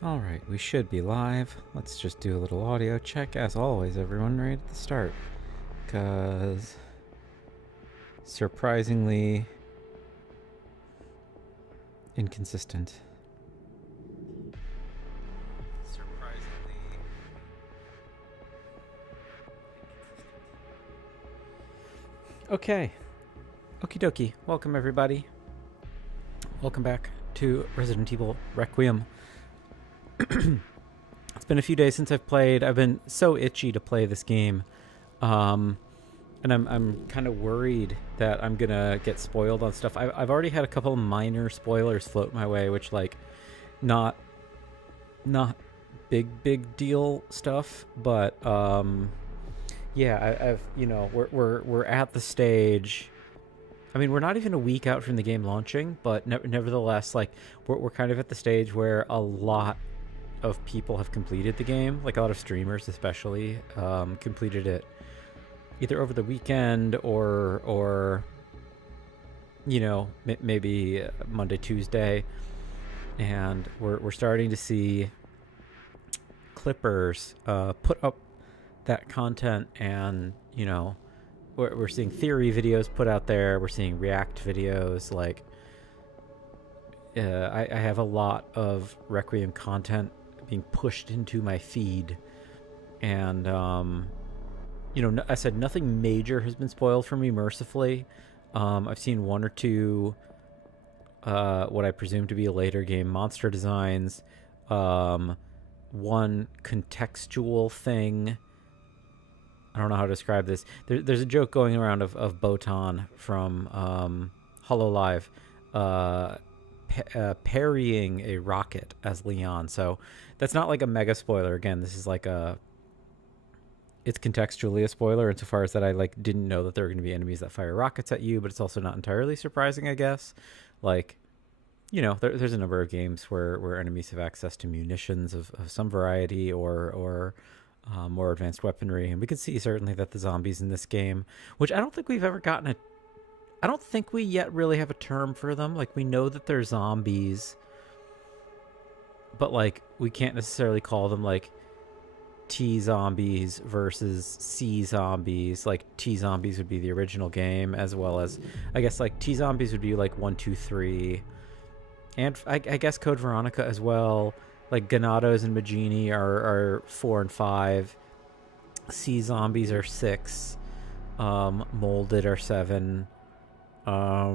All right, we should be live. Let's just do a little audio check. As always, everyone, right at the start. Because surprisingly inconsistent. Okay. Okie dokie. Welcome, everybody. Welcome back to Resident Evil Requiem. It's been a few days since I've played. I've been so itchy to play this game. And I'm kind of worried that I'm gonna get spoiled on stuff. I've already had a couple minor spoilers float my way, which like not big deal stuff, but yeah, I've we're at the stage. I mean, we're not even a week out from the game launching, but nevertheless, like we're kind of at the stage where a lot of people have completed the game, like a lot of streamers especially completed it either over the weekend or maybe Monday, Tuesday, and we're starting to see clippers put up that content, and we're seeing theory videos put out there. We're seeing react videos. Like I have a lot of Requiem content being pushed into my feed, and I said nothing major has been spoiled for me, mercifully. I've seen one or two what I presume to be a later game monster designs, one contextual thing. I don't know how to describe this. There's a joke going around of Botan from HoloLive parrying a rocket as Leon. So that's not like a mega spoiler. Again, this is like it's contextually a spoiler insofar as that I like didn't know that there were going to be enemies that fire rockets at you, but it's also not entirely surprising, I guess. Like, there's a number of games where enemies have access to munitions of some variety or more advanced weaponry, and we can see certainly that the zombies in this game, which I don't think we've ever gotten I don't think we yet really have a term for them. Like, we know that they're zombies, but like we can't necessarily call them like T zombies versus C zombies. Like T zombies would be the original game, as well as I guess like T zombies would be like 1, 2, 3, and I guess Code Veronica as well. Like Ganados and Magini are 4 and 5. C zombies are 6. Molded are 7. I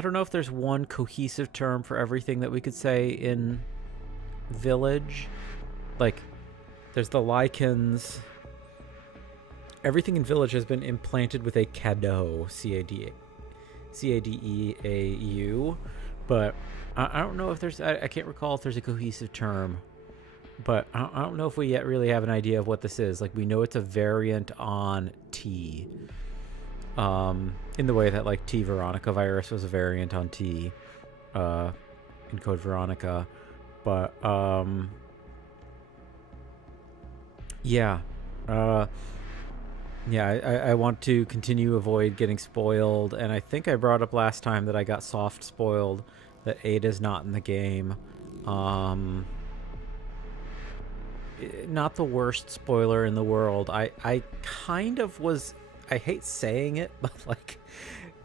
don't know if there's one cohesive term for everything that we could say in Village. Like, there's the Lycans. Everything in Village has been implanted with a Cadeau, Cadeau, but I don't know if there's. I can't recall if there's a cohesive term, but I don't know if we yet really have an idea of what this is. Like, we know it's a variant on T. In the way that like T Veronica virus was a variant on T, in Code Veronica, but yeah, I want to continue to avoid getting spoiled, and I think I brought up last time that I got soft spoiled, that Ada's not in the game. Not the worst spoiler in the world. I kind of was. I hate saying it, but like,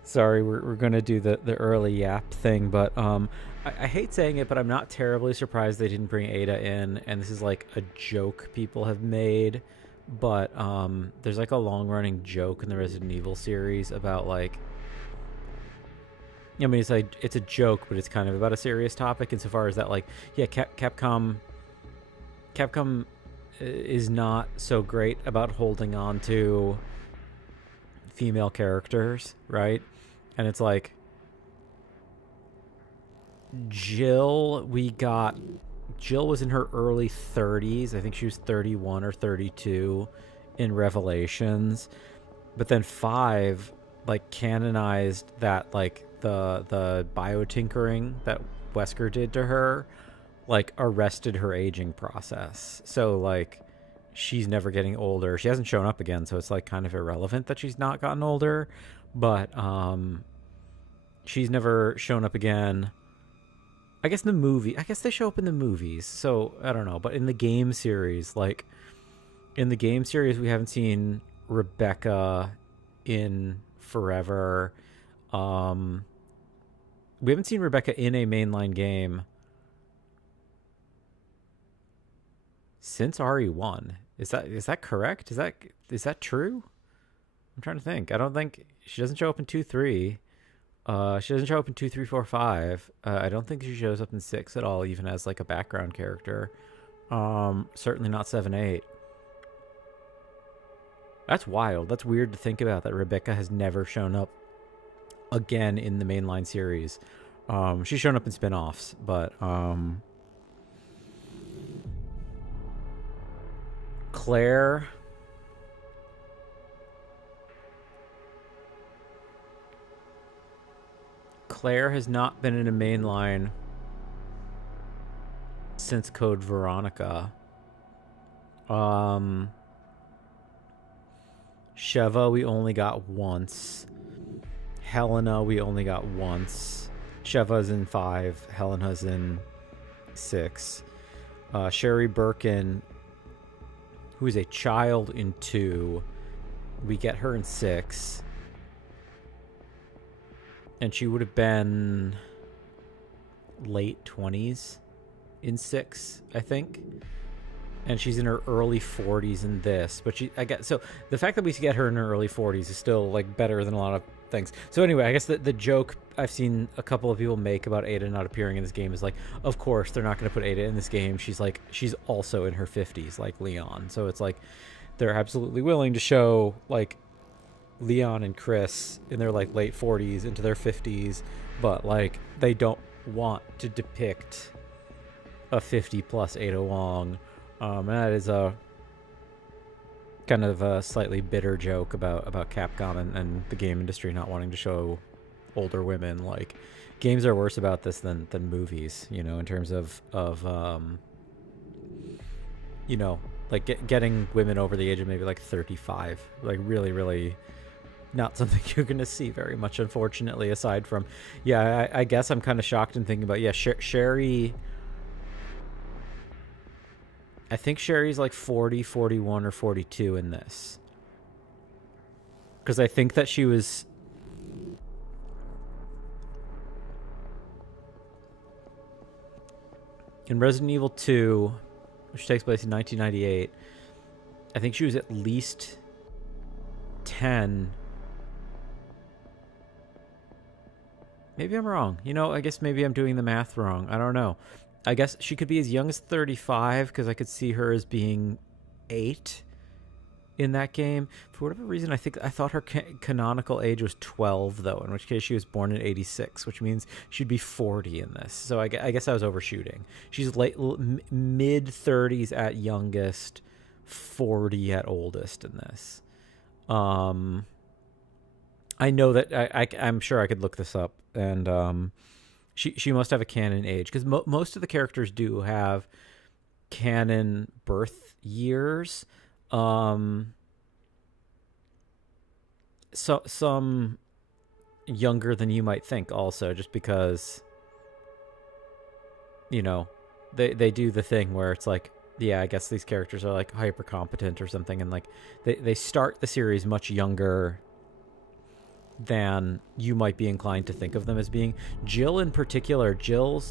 sorry, we're gonna do the early yap thing, but I hate saying it, but I'm not terribly surprised they didn't bring Ada in, and this is like a joke people have made, but there's like a long-running joke in the Resident Evil series about like, I mean, it's a joke, but it's kind of about a serious topic insofar as that, like, yeah, Capcom is not so great about holding on to female characters, right? And it's like Jill was in her early 30s. I think she was 31 or 32 in Revelations, but then 5 like canonized that, like the biotinkering that Wesker did to her, like arrested her aging process. So like she's never getting older. She hasn't shown up again, so it's like kind of irrelevant that she's not gotten older, but she's never shown up again. I guess the movie. I guess they show up in the movies. So I don't know, but in the game series, like in the game series, we haven't seen Rebecca in forever. Um, we haven't seen Rebecca in a mainline game since RE1. Is that correct? Is that true? I'm trying to think. I don't think she doesn't show up in 2, 3. She doesn't show up in 2, 3, 4, 5. I don't think she shows up in 6 at all, even as like a background character. Certainly not 7, 8. That's wild. That's weird to think about, that Rebecca has never shown up again in the mainline series. She's shown up in spin-offs, but Claire. Claire has not been in a mainline since Code Veronica. Sheva we only got once. Helena we only got once. Sheva's in 5. Helena's in 6. Sherry Birkin, who is a child in 2, we get her in 6. And she would have been late 20s in 6, I think. And she's in her early 40s in this. But I guess so. The fact that we get her in her early 40s is still like better than a lot of things. So anyway, I guess the joke I've seen a couple of people make about Ada not appearing in this game is like, of course they're not going to put Ada in this game. She's also in her 50s, like Leon. So it's like they're absolutely willing to show like Leon and Chris in their like late 40s into their 50s, but like they don't want to depict a 50 plus Ada Wong. And that is a kind of a slightly bitter joke about Capcom and the game industry not wanting to show older women. Like, games are worse about this than movies, you know, in terms of you know, like getting women over the age of maybe like 35, like really, really not something you're going to see very much, unfortunately, aside from, I guess I'm kind of shocked and thinking about, Sherry, I think Sherry's like 40, 41, or 42 in this. Because I think that she was... in Resident Evil 2, which takes place in 1998, I think she was at least 10. Maybe I'm wrong. You know, I guess maybe I'm doing the math wrong. I don't know. I guess she could be as young as 35, because I could see her as being 8 in that game. For whatever reason, I thought her canonical age was 12, though, in which case she was born in 86, which means she'd be 40 in this. So I guess I was overshooting. She's mid 30s at youngest, 40 at oldest in this. I know that I'm sure I could look this up, and she must have a canon age, because most of the characters do have canon birth years. So some younger than you might think, also, just because, you know, they do the thing where it's like, I guess these characters are like hyper competent or something, and like they start the series much younger than you might be inclined to think of them as being. Jill in particular, Jill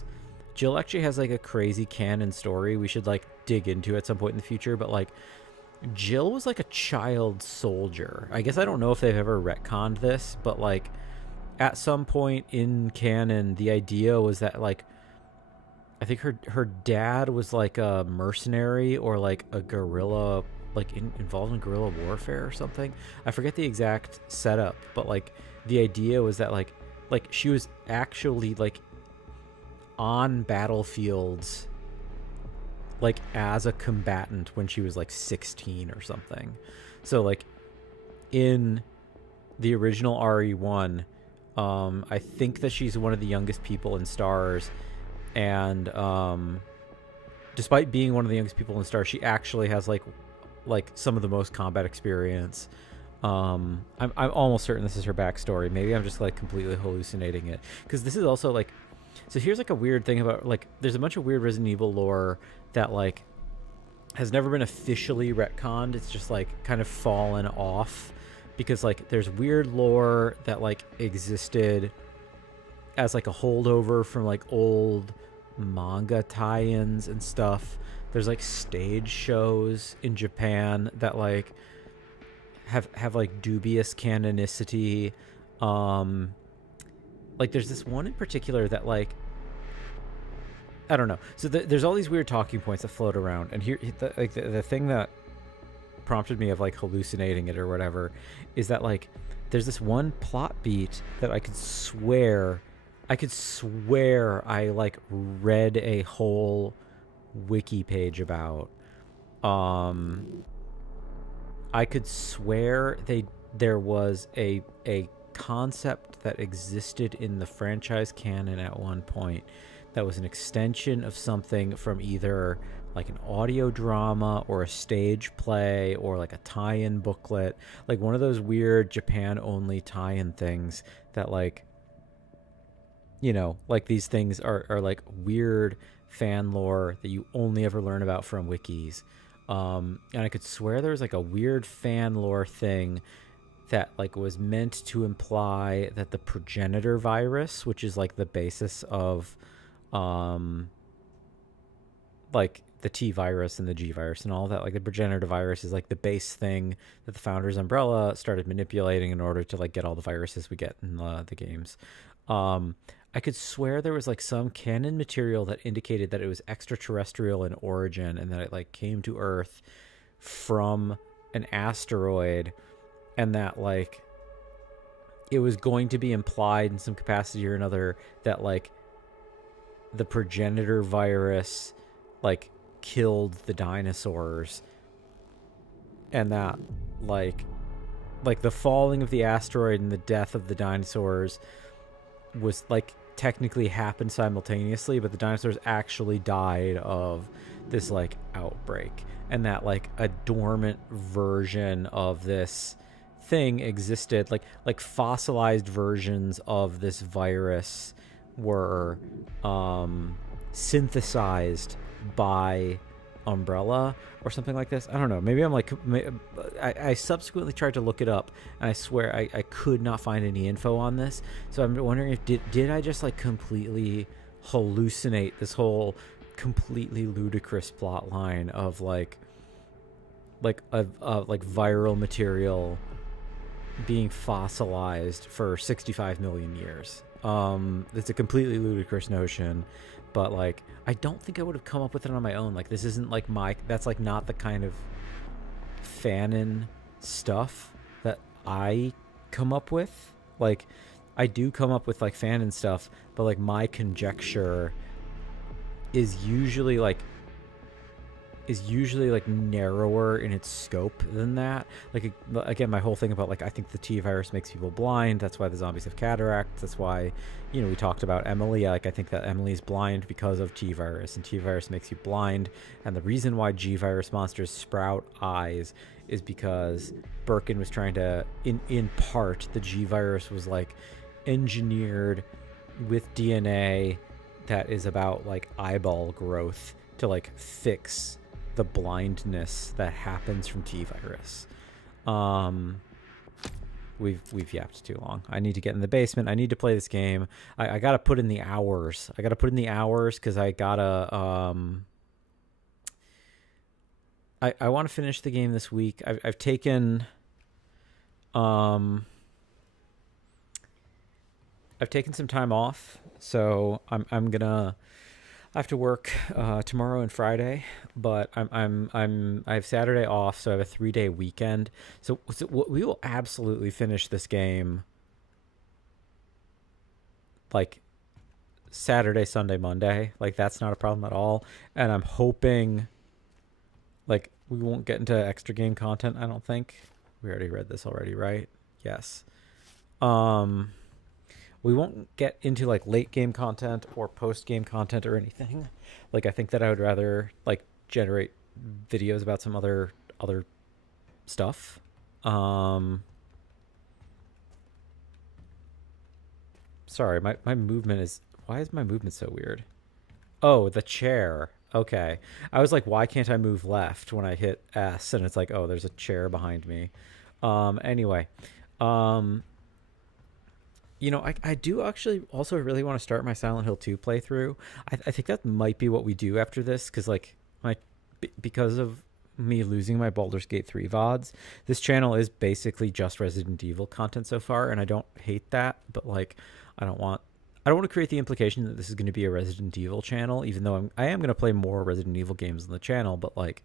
actually has like a crazy canon story we should like dig into at some point in the future, but like Jill was like a child soldier. I guess I don't know if they've ever retconned this, but like at some point in canon, the idea was that like I think her dad was like a mercenary or like a guerrilla, like involved in guerrilla warfare or something. I forget the exact setup, but like the idea was that like she was actually like on battlefields like as a combatant when she was like 16 or something. So like in the original RE1, I think that she's one of the youngest people in Stars, and despite being one of the youngest people in Stars, she actually has like some of the most combat experience. I'm almost certain this is her backstory. Maybe I'm just like completely hallucinating it, because this is also like So here's like a weird thing about like there's a bunch of weird Resident Evil lore that like has never been officially retconned. It's just like kind of fallen off because like there's weird lore that like existed as like a holdover from like old manga tie-ins and stuff. There's like stage shows in Japan that like have like dubious canonicity. Like there's this one in particular that like I don't know. So there's all these weird talking points that float around, and here the thing that prompted me of like hallucinating it or whatever is that like there's this one plot beat that I could swear I like read a whole wiki page about. I could swear there was a concept that existed in the franchise canon at one point that was an extension of something from either like an audio drama or a stage play or like a tie-in booklet, like one of those weird Japan only tie-in things that like, you know, like these things are like weird fan lore that you only ever learn about from wikis. And I could swear there was like a weird fan lore thing that like was meant to imply that the progenitor virus, which is like the basis of like the T virus and the G virus and all that, like the progenitor virus is like the base thing that the founders Umbrella started manipulating in order to like get all the viruses we get in the games. I could swear there was like some canon material that indicated that it was extraterrestrial in origin and that it like came to Earth from an asteroid, and that like it was going to be implied in some capacity or another that like the progenitor virus like killed the dinosaurs, and that like the falling of the asteroid and the death of the dinosaurs was like technically happened simultaneously, but the dinosaurs actually died of this like outbreak, and that like a dormant version of this thing existed, like fossilized versions of this virus were synthesized by Umbrella or something like this. I don't know. Maybe I'm like, I subsequently tried to look it up, and I swear I could not find any info on this. So I'm wondering if did I just like completely hallucinate this whole completely ludicrous plot line of like viral material being fossilized for 65 million years. It's a completely ludicrous notion, but like I don't think I would have come up with it on my own. Like this isn't like that's like not the kind of fanon stuff that I come up with. Like I do come up with like fanon stuff, but like my conjecture is usually like narrower in its scope than that. Like again, my whole thing about like I think the T virus makes people blind. That's why the zombies have cataracts. That's why, you know, we talked about Emily. Like I think that Emily's blind because of T virus, and T virus makes you blind. And the reason why G virus monsters sprout eyes is because Birkin was trying to, in part, the G virus was like engineered with DNA that is about like eyeball growth to like fix the blindness that happens from T virus. We've yapped too long. I need to get in the basement. I need to play this game. I gotta put in the hours. Because I gotta I want to finish the game this week. I've taken some time off, so I'm gonna. I have to work tomorrow and Friday, but I have Saturday off, so I have a 3-day weekend. So we will absolutely finish this game like Saturday, Sunday, Monday. Like that's not a problem at all. And I'm hoping like we won't get into extra game content. I don't think we already read this already, right? Yes. We won't get into like late game content or post game content or anything. Like I think that I would rather like generate videos about some other stuff. Sorry, my movement is Why is my movement so weird? Oh, the chair. Okay. I was like, why can't I move left when I hit S? And it's like, oh, there's a chair behind me. Anyway. Um, I do actually also really want to start my Silent Hill 2 playthrough. I think that might be what we do after this, because like because of me losing my Baldur's Gate 3 VODs, this channel is basically just Resident Evil content so far, and I don't hate that, but like I don't want to create the implication that this is going to be a Resident Evil channel, even though I am going to play more Resident Evil games on the channel, but like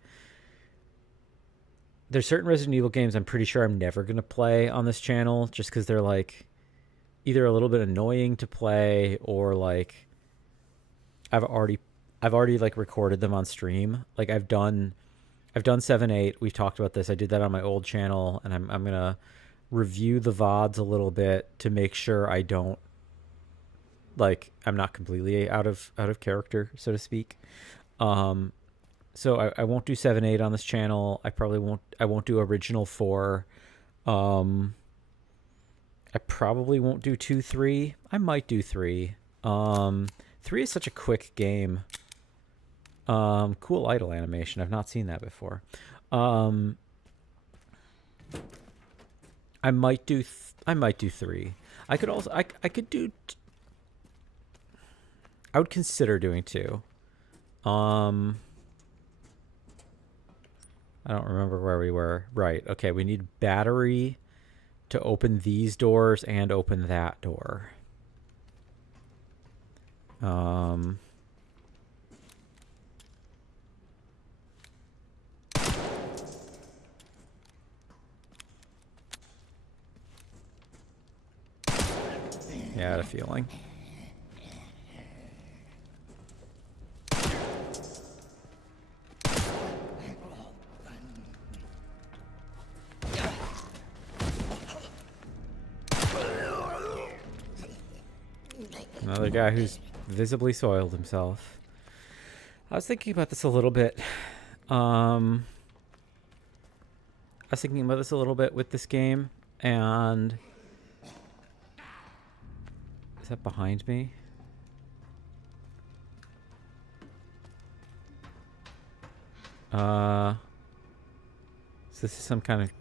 there's certain Resident Evil games I'm pretty sure I'm never going to play on this channel just because they're like either a little bit annoying to play, or like I've already like recorded them on stream. Like I've done 7-8. We've talked about this. I did that on my old channel, and I'm gonna review the VODs a little bit to make sure I don't like I'm not completely out of character, so to speak. So I won't do 7-8 on this channel. I won't do original 4. I probably won't do 2-3. I might do 3. 3 is such a quick game. Cool idle animation. I've not seen that before. I might do 3. I could also I could do I would consider doing 2. I don't remember where we were. Right. Okay, we need battery to open these doors and open that door. Yeah, I had a feeling. Another guy who's visibly soiled himself. I was thinking about this a little bit. With this game, and is that behind me? So this is some kind of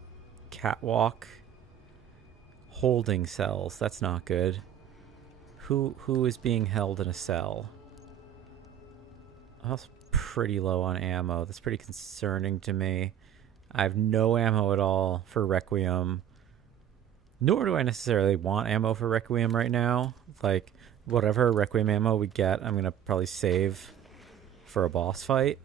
catwalk. Holding cells. That's not good. Who is being held in a cell? I was pretty low on ammo. That's pretty concerning to me. I have no ammo at all for Requiem. Nor do I necessarily want ammo for Requiem right now. Like, whatever Requiem ammo we get, I'm going to probably save for a boss fight.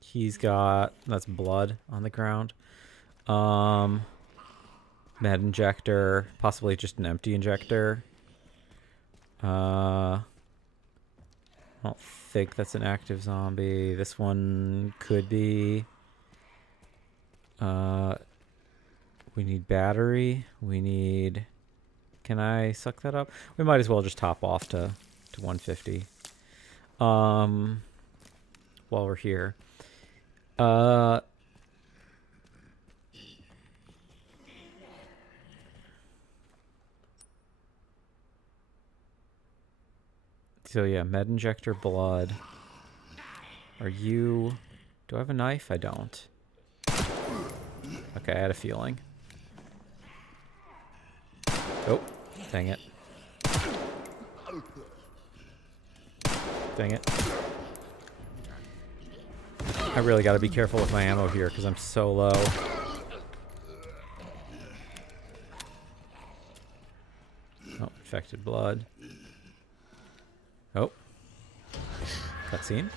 He's got... that's blood on the ground. Med injector. Possibly just an empty injector. I don't think that's an active zombie. This one could be. We need battery. We need... can I suck that up? We might as well just top off to 150. While we're here. So yeah, med injector, blood. Are you... do I have a knife? I don't. Okay, I had a feeling. Oh, dang it. Dang it. I really gotta be careful with my ammo here because I'm so low. Oh, infected blood. Oh. Cutscene.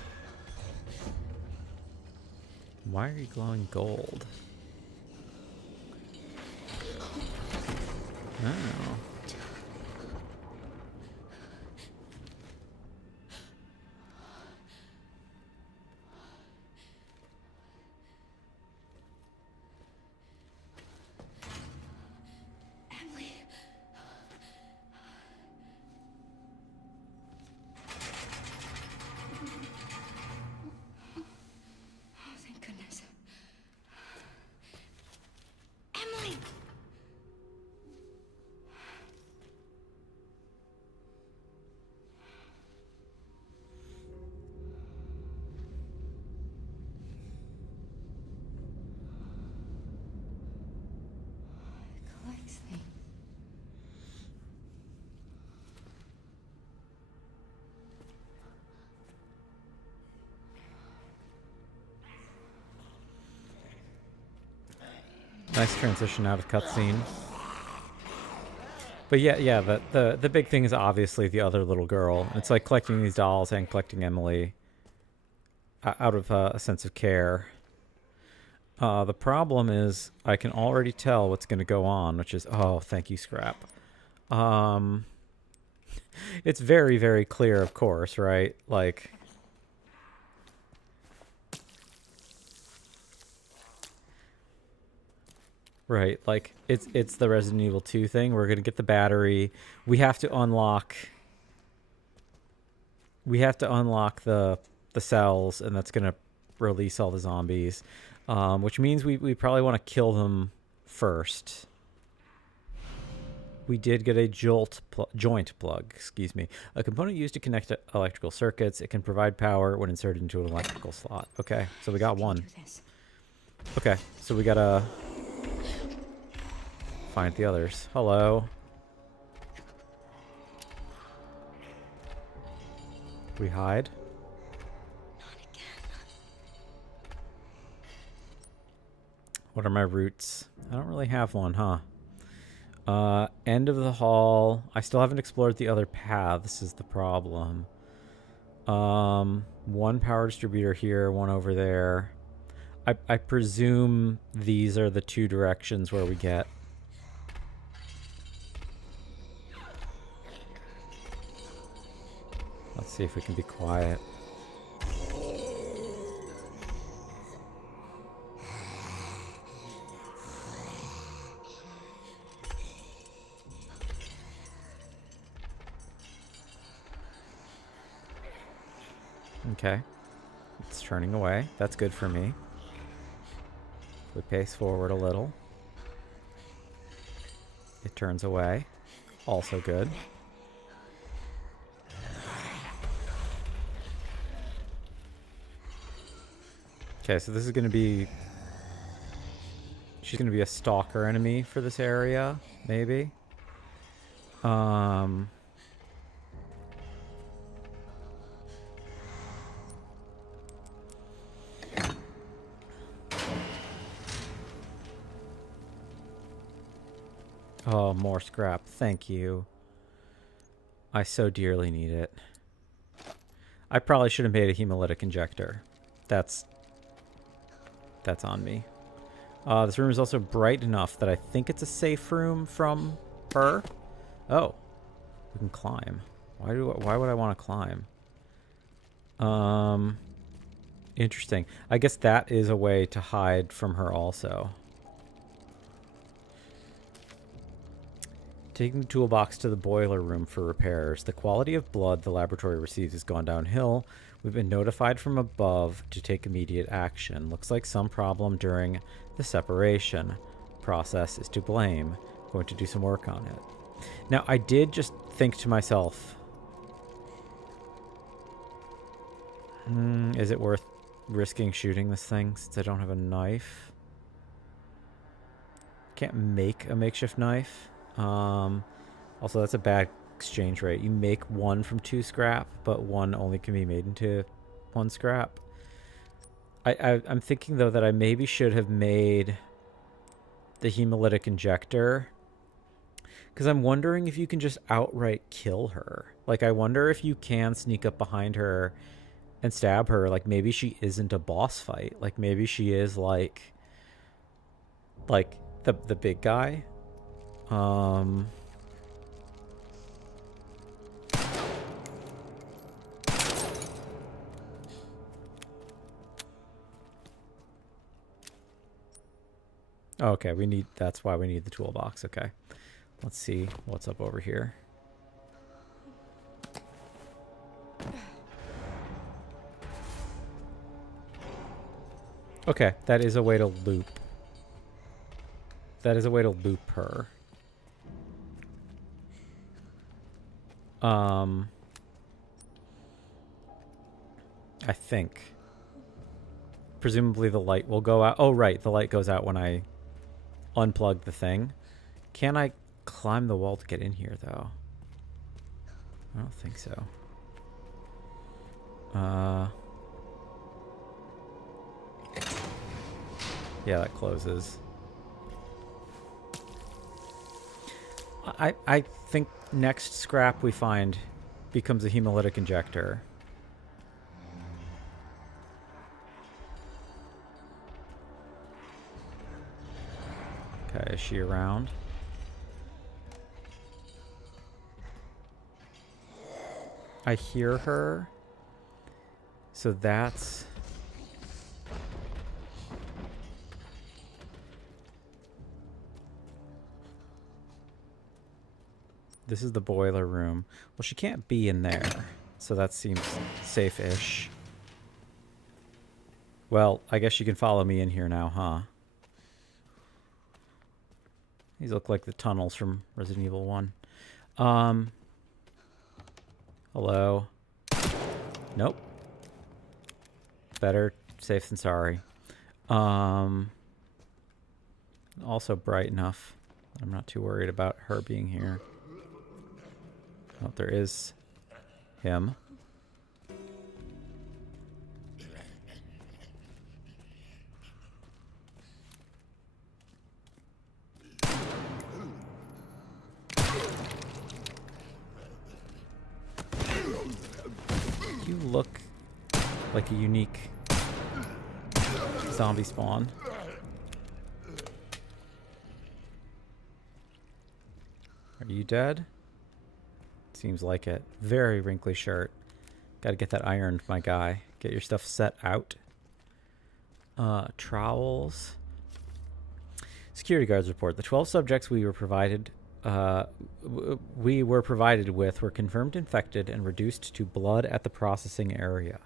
Why are you glowing gold? Oh. Nice transition out of cutscene. But yeah, the big thing is obviously the other little girl. It's like collecting these dolls and collecting Emily out of a sense of care. The problem is I can already tell what's going to go on, which is, oh, thank you, Scrap. It's very, very clear, of course, right? Like, right, like it's the Resident Evil 2 thing. We're gonna get the battery. We have to unlock the cells, and that's gonna release all the zombies, which means we probably want to kill them first. We did get a joint plug, excuse me. A component used to connect to electrical circuits. It can provide power when inserted into an electrical slot. Okay, so we got one. Okay, so we gotta find the others. Hello. We hide. What are my routes? I don't really have one, huh? End of the hall. I still haven't explored the other paths is the problem. One power distributor here, one over there. I presume these are the two directions where we get. Let's see if we can be quiet. Okay. It's turning away. That's good for me. We pace forward a little. It turns away. Also good. Okay, so this is going to be... She's going to be a stalker enemy for this area, maybe. Oh, more scrap. Thank you. I so dearly need it. I probably should have made a hemolytic injector. That's on me. This room is also bright enough that I think it's a safe room from her. Oh, we can climb. Why would I want to climb? Interesting. I guess that is a way to hide from her also. Taking the toolbox to the boiler room for repairs. The quality of blood the laboratory receives has gone downhill. We've been notified from above to take immediate action. Looks like some problem during the separation process is to blame. Going to do some work on it. Now, I did just think to myself, is it worth risking shooting this thing since I don't have a knife? Can't make a makeshift knife. Also, that's a bad exchange rate. You make one from 2 scrap, but one only can be made into 1 scrap. I'm thinking, though, that I maybe should have made the hemolytic injector, because I'm wondering if you can just outright kill her. Like, I wonder if you can sneak up behind her and stab her. Like, maybe she isn't a boss fight. Like, maybe she is, like the big guy. Okay, that's why we need the toolbox. Okay. Let's see what's up over here. Okay, that is a way to loop. That is a way to loop her. I think. Presumably the light will go out. Oh, right. The light goes out when I unplug the thing. Can I climb the wall to get in here, though? I don't think so. Yeah, that closes. I think next scrap we find becomes a hemolytic injector. Okay, is she around? I hear her. So that's... This is the boiler room. Well, she can't be in there, so that seems safe-ish. Well, I guess you can follow me in here now, huh? These look like the tunnels from Resident Evil 1. Hello? Nope. Better safe than sorry. Also bright enough. I'm not too worried about her being here. Oh, there is him. You look like a unique zombie spawn. Are you dead? Seems like it. Very wrinkly shirt. Gotta get that ironed, my guy. Get your stuff set out. Trowels. Security guards report. The 12 subjects we were provided with were confirmed infected and reduced to blood at the processing area.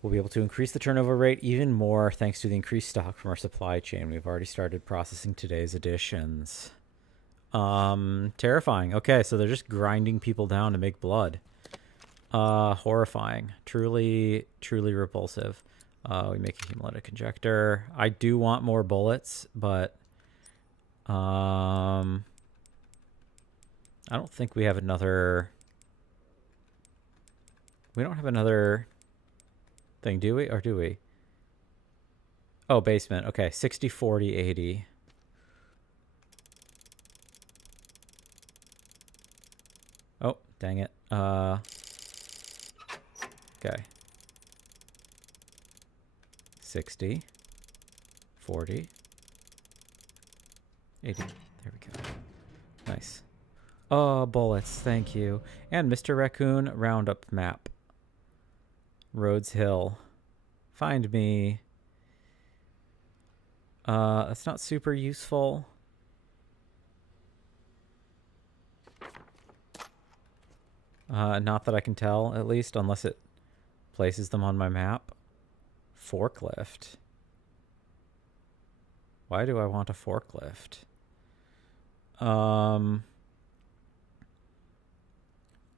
We'll be able to increase the turnover rate even more thanks to the increased stock from our supply chain. We've already started processing today's additions. Terrifying. Okay, so they're just grinding people down to make blood. Horrifying. Truly repulsive. We make a hemolytic injector. I do want more bullets, but I don't think we have another... We don't have another thing, do we? Or do we? Oh, basement. Okay, 60, 40, 80. Oh, dang it. Okay. 60, 40, 80. There we go. Nice. Oh, bullets. Thank you. And Mr. Raccoon Roundup map. Rhodes Hill. Find me. That's not super useful. Not that I can tell, at least, unless it places them on my map. Forklift. Why do I want a forklift?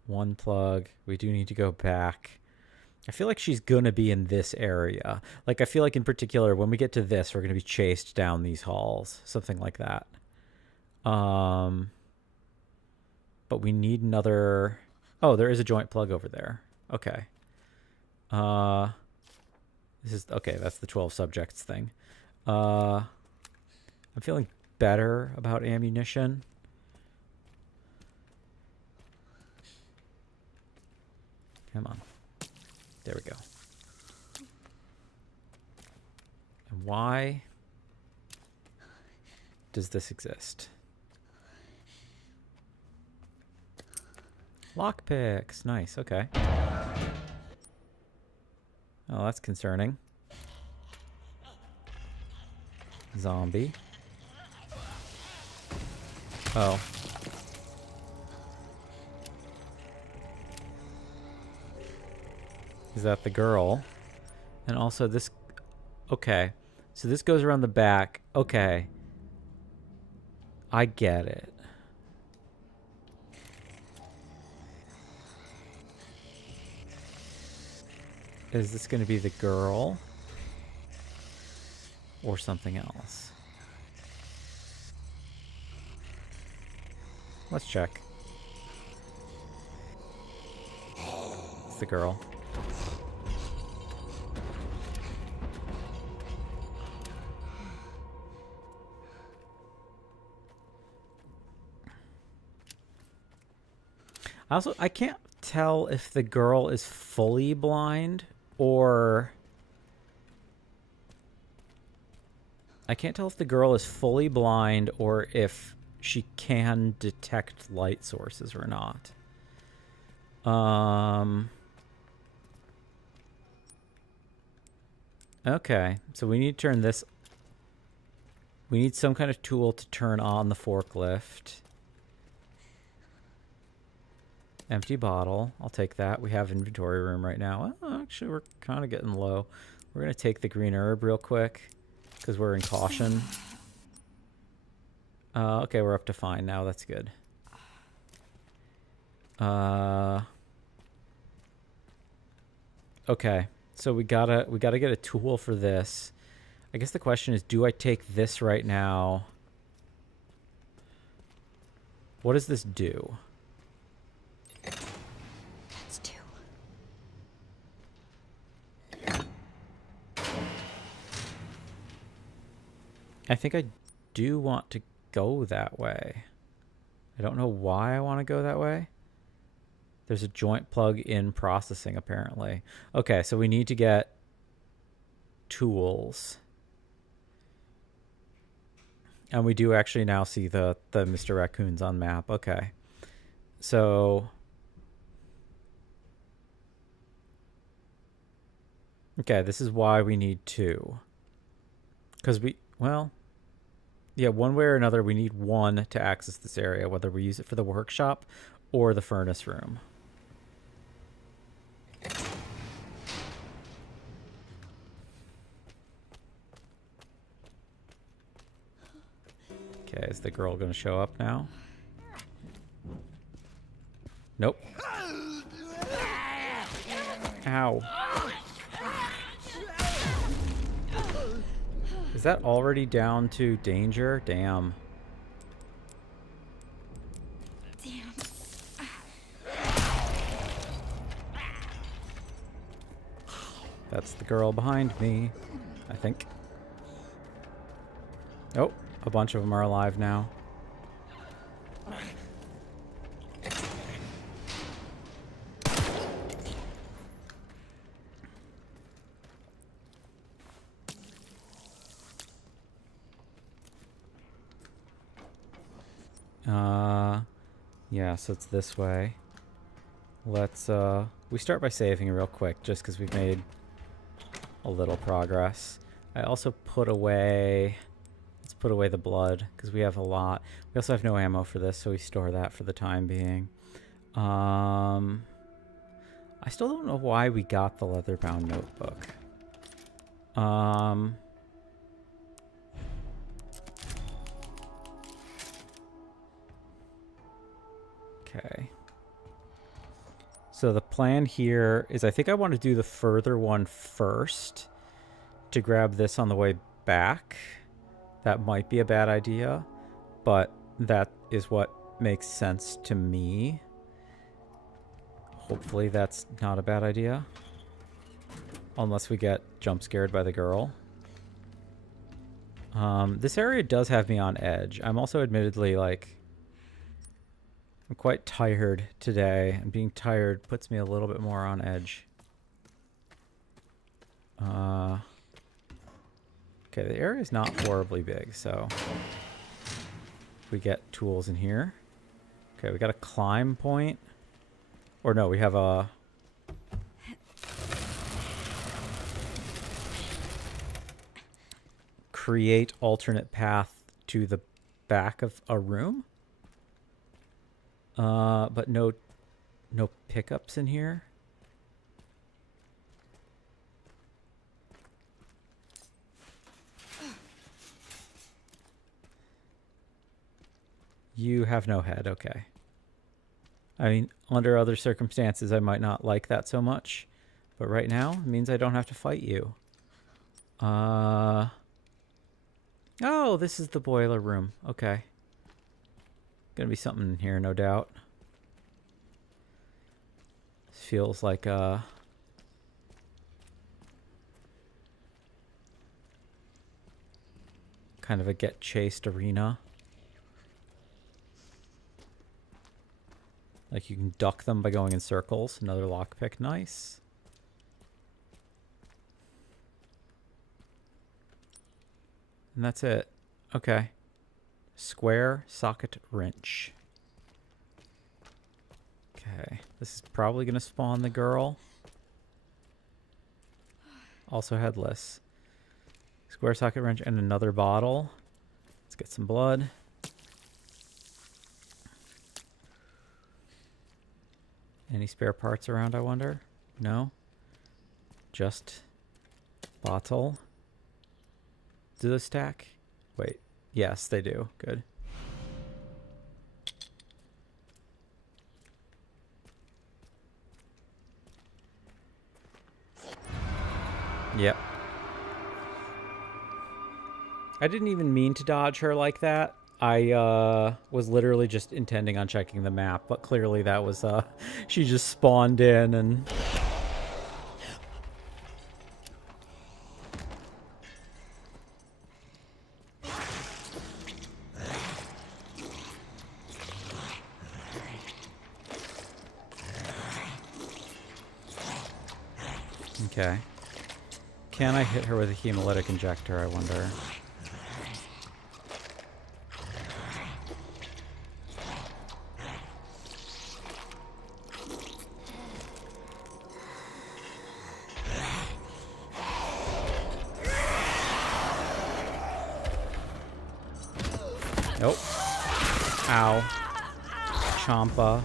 One plug. We do need to go back. I feel like she's gonna be in this area. Like, I feel like in particular, when we get to this, we're gonna be chased down these halls. Something like that. But we need another... Oh, there is a joint plug over there. Okay. This is... Okay, that's the 12 subjects thing. I'm feeling better about ammunition. Come on. There we go. And why does this exist? Lockpicks. Nice. Okay. Oh, that's concerning. Zombie. Oh. Is that the girl? And also this... Okay. So this goes around the back. Okay. I get it. Is this going to be the girl? Or something else? Let's check. It's the girl. I can't tell if the girl is fully blind or... I can't tell if the girl is fully blind or if she can detect light sources or not. Okay, so we need to turn this... We need some kind of tool to turn on the forklift. Empty bottle. I'll take that. We have inventory room right now. Oh, actually, we're kind of getting low. We're going to take the green herb real quick because we're in caution. Okay, we're up to fine now. That's good. Okay, so we gotta get a tool for this. I guess the question is, do I take this right now? What does this do? It's two. I think I do want to go that way. I don't know why I want to go that way. There's a joint plug in processing, apparently. Okay, so we need to get tools. And we do actually now see the Mr. Raccoons on map. Okay. So... Okay, this is why we need two. Because we... Well... Yeah, one way or another, we need one to access this area, whether we use it for the workshop or the furnace room. Okay, is the girl going to show up now? Nope. Ow. Is that already down to danger? Damn. Damn. That's the girl behind me, I think. Oh, a bunch of them are alive now. Yeah, so it's this way. Let's, we start by saving real quick, just because we've made a little progress. I also put away, let's put away the blood, because we have a lot. We also have no ammo for this, so we store that for the time being. I still don't know why we got the leather-bound notebook. Okay. So the plan here is I think I want to do the further one first to grab this on the way back. That might be a bad idea, but that is what makes sense to me. Hopefully that's not a bad idea. Unless we get jump scared by the girl. This area does have me on edge. I'm also admittedly like... I'm quite tired today, and being tired puts me a little bit more on edge. Okay, the area is not horribly big, so we get tools in here. Okay, we got a climb point. Or no, we have a... create alternate path to the back of a room? But no pickups in here. You have no head, okay. I mean, under other circumstances, I might not like that so much. But right now, it means I don't have to fight you. Oh, this is the boiler room. Okay. Gonna be something in here, no doubt. This feels like a... kind of a get chased arena. Like you can duck them by going in circles. Another lockpick. Nice. And that's it. Okay. Square socket wrench. Okay. This is probably going to spawn the girl. Also headless. Square socket wrench and another bottle. Let's get some blood. Any spare parts around, I wonder? No? Just bottle. Do those stack? Wait. Yes, they do. Good. Yep. I didn't even mean to dodge her like that. I was literally just intending on checking the map, but clearly that was she just spawned in and okay. Can I hit her with a hemolytic injector, I wonder? Nope. Ow. Champa.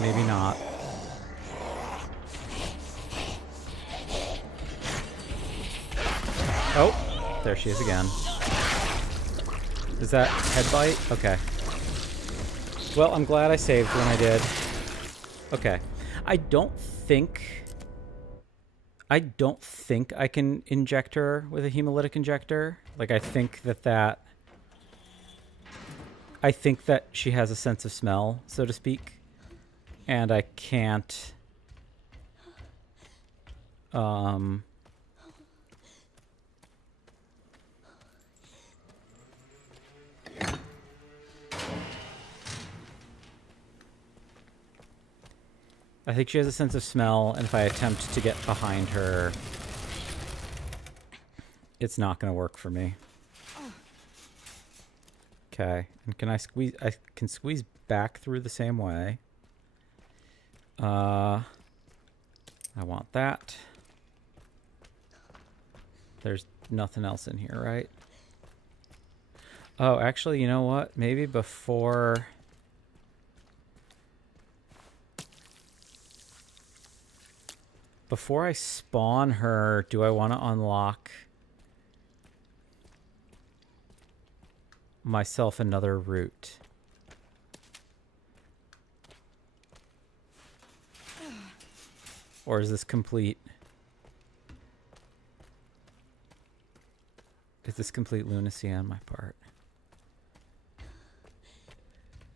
Maybe not. Oh, there she is again. Is that head bite? Okay. Well, I'm glad I saved when I did. Okay. I don't think I can inject her with a hemolytic injector. Like, I think that she has a sense of smell, so to speak. And I can't I think she has a sense of smell, and if I attempt to get behind her, it's not going to work for me. Okay, and can I squeeze? I can squeeze back through the same way. I want that. There's nothing else in here, right? Oh, actually, you know what? Maybe before I spawn her, do I want to unlock myself another route? Or is this complete? Is this complete lunacy on my part?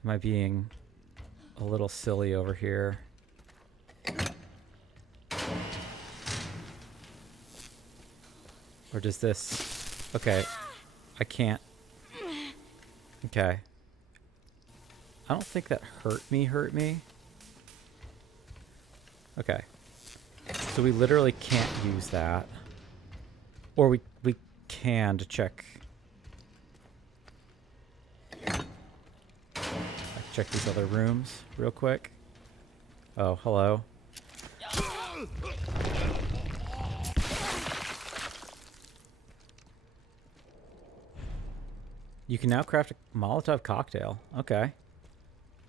Am I being a little silly over here? Or does this... Okay. I can't... Okay. I don't think that hurt me. Okay. So we literally can't use that. Or we can to check... I can check these other rooms real quick. Oh, hello. You can now craft a Molotov cocktail. Okay.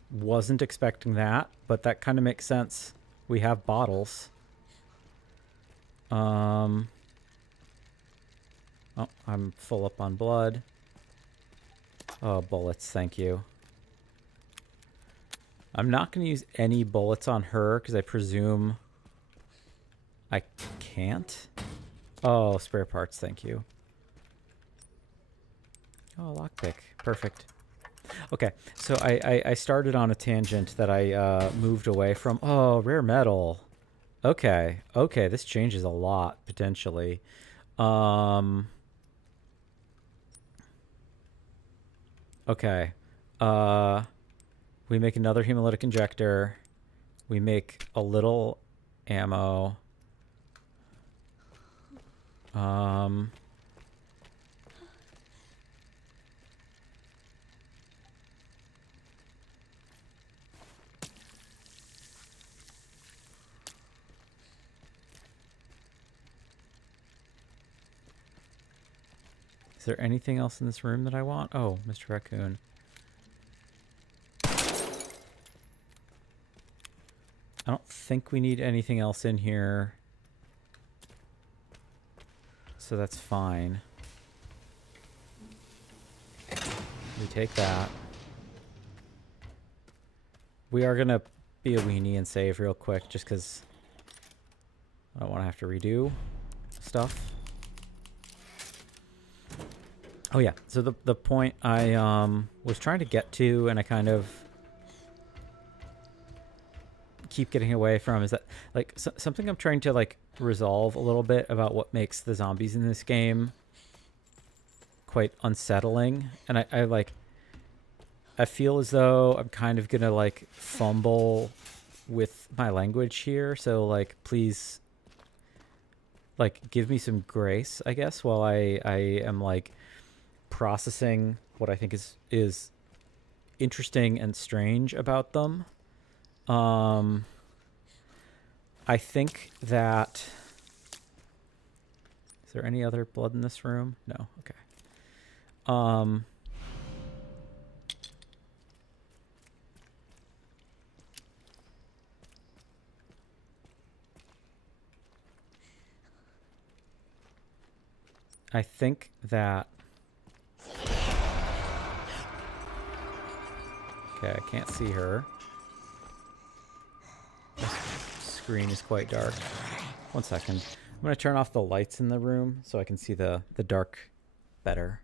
Wasn't expecting that, but that kind of makes sense. We have bottles. Oh, I'm full up on blood. Oh, bullets, thank you. I'm not going to use any bullets on her because I presume I can't. Oh, spare parts, thank you. Oh, lockpick. Perfect. Okay, so I started on a tangent that I moved away from. Oh, rare metal. Okay, okay, this changes a lot, potentially. Okay. We make another hemolytic injector. We make a little ammo. Is there anything else in this room that I want? Oh, Mr. Raccoon. I don't think we need anything else in here. So that's fine. We take that. We are going to be a weenie and save real quick just because I don't want to have to redo stuff. Oh yeah, so the point I was trying to get to, and I kind of keep getting away from, is that like something I'm trying to like resolve a little bit about what makes the zombies in this game quite unsettling. And I feel as though I'm kind of gonna like fumble with my language here, so like please like give me some grace, I guess, while I am like processing what I think is interesting and strange about them. I think that... Is there any other blood in this room? No. Okay. I think that... Okay, I can't see her. This screen is quite dark. 1 second. I'm going to turn off the lights in the room so I can see the dark better.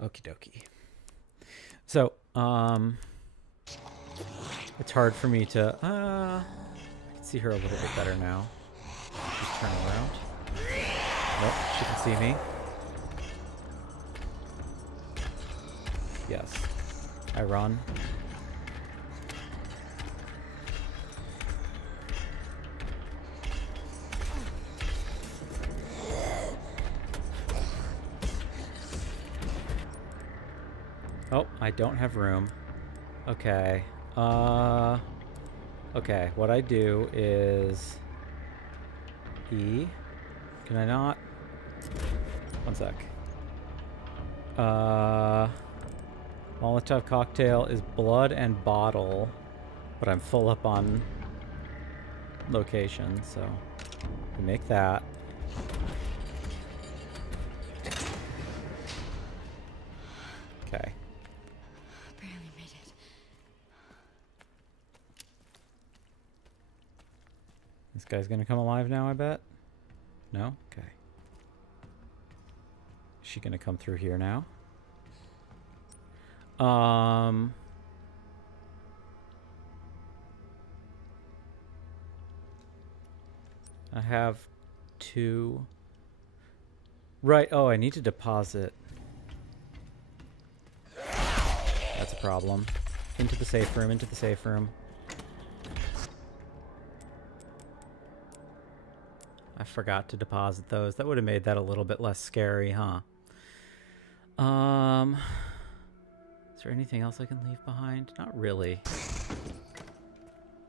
Okie dokie. So, it's hard for me to, I can see her a little bit better now. Just turn around. Nope, she can see me. Yes. I run. Oh, I don't have room. Okay. Okay, what I do is... E? Can I not? 1 sec. Molotov cocktail is blood and bottle, but I'm full up on location, so we make that. Okay. Barely made it. This guy's gonna come alive now, I bet? No? Okay. Is she gonna come through here now? I have 2. Right, oh, I need to deposit. That's a problem. Into the safe room, into the safe room. I forgot to deposit those. That would have made that a little bit less scary, huh? Is there anything else I can leave behind? Not really.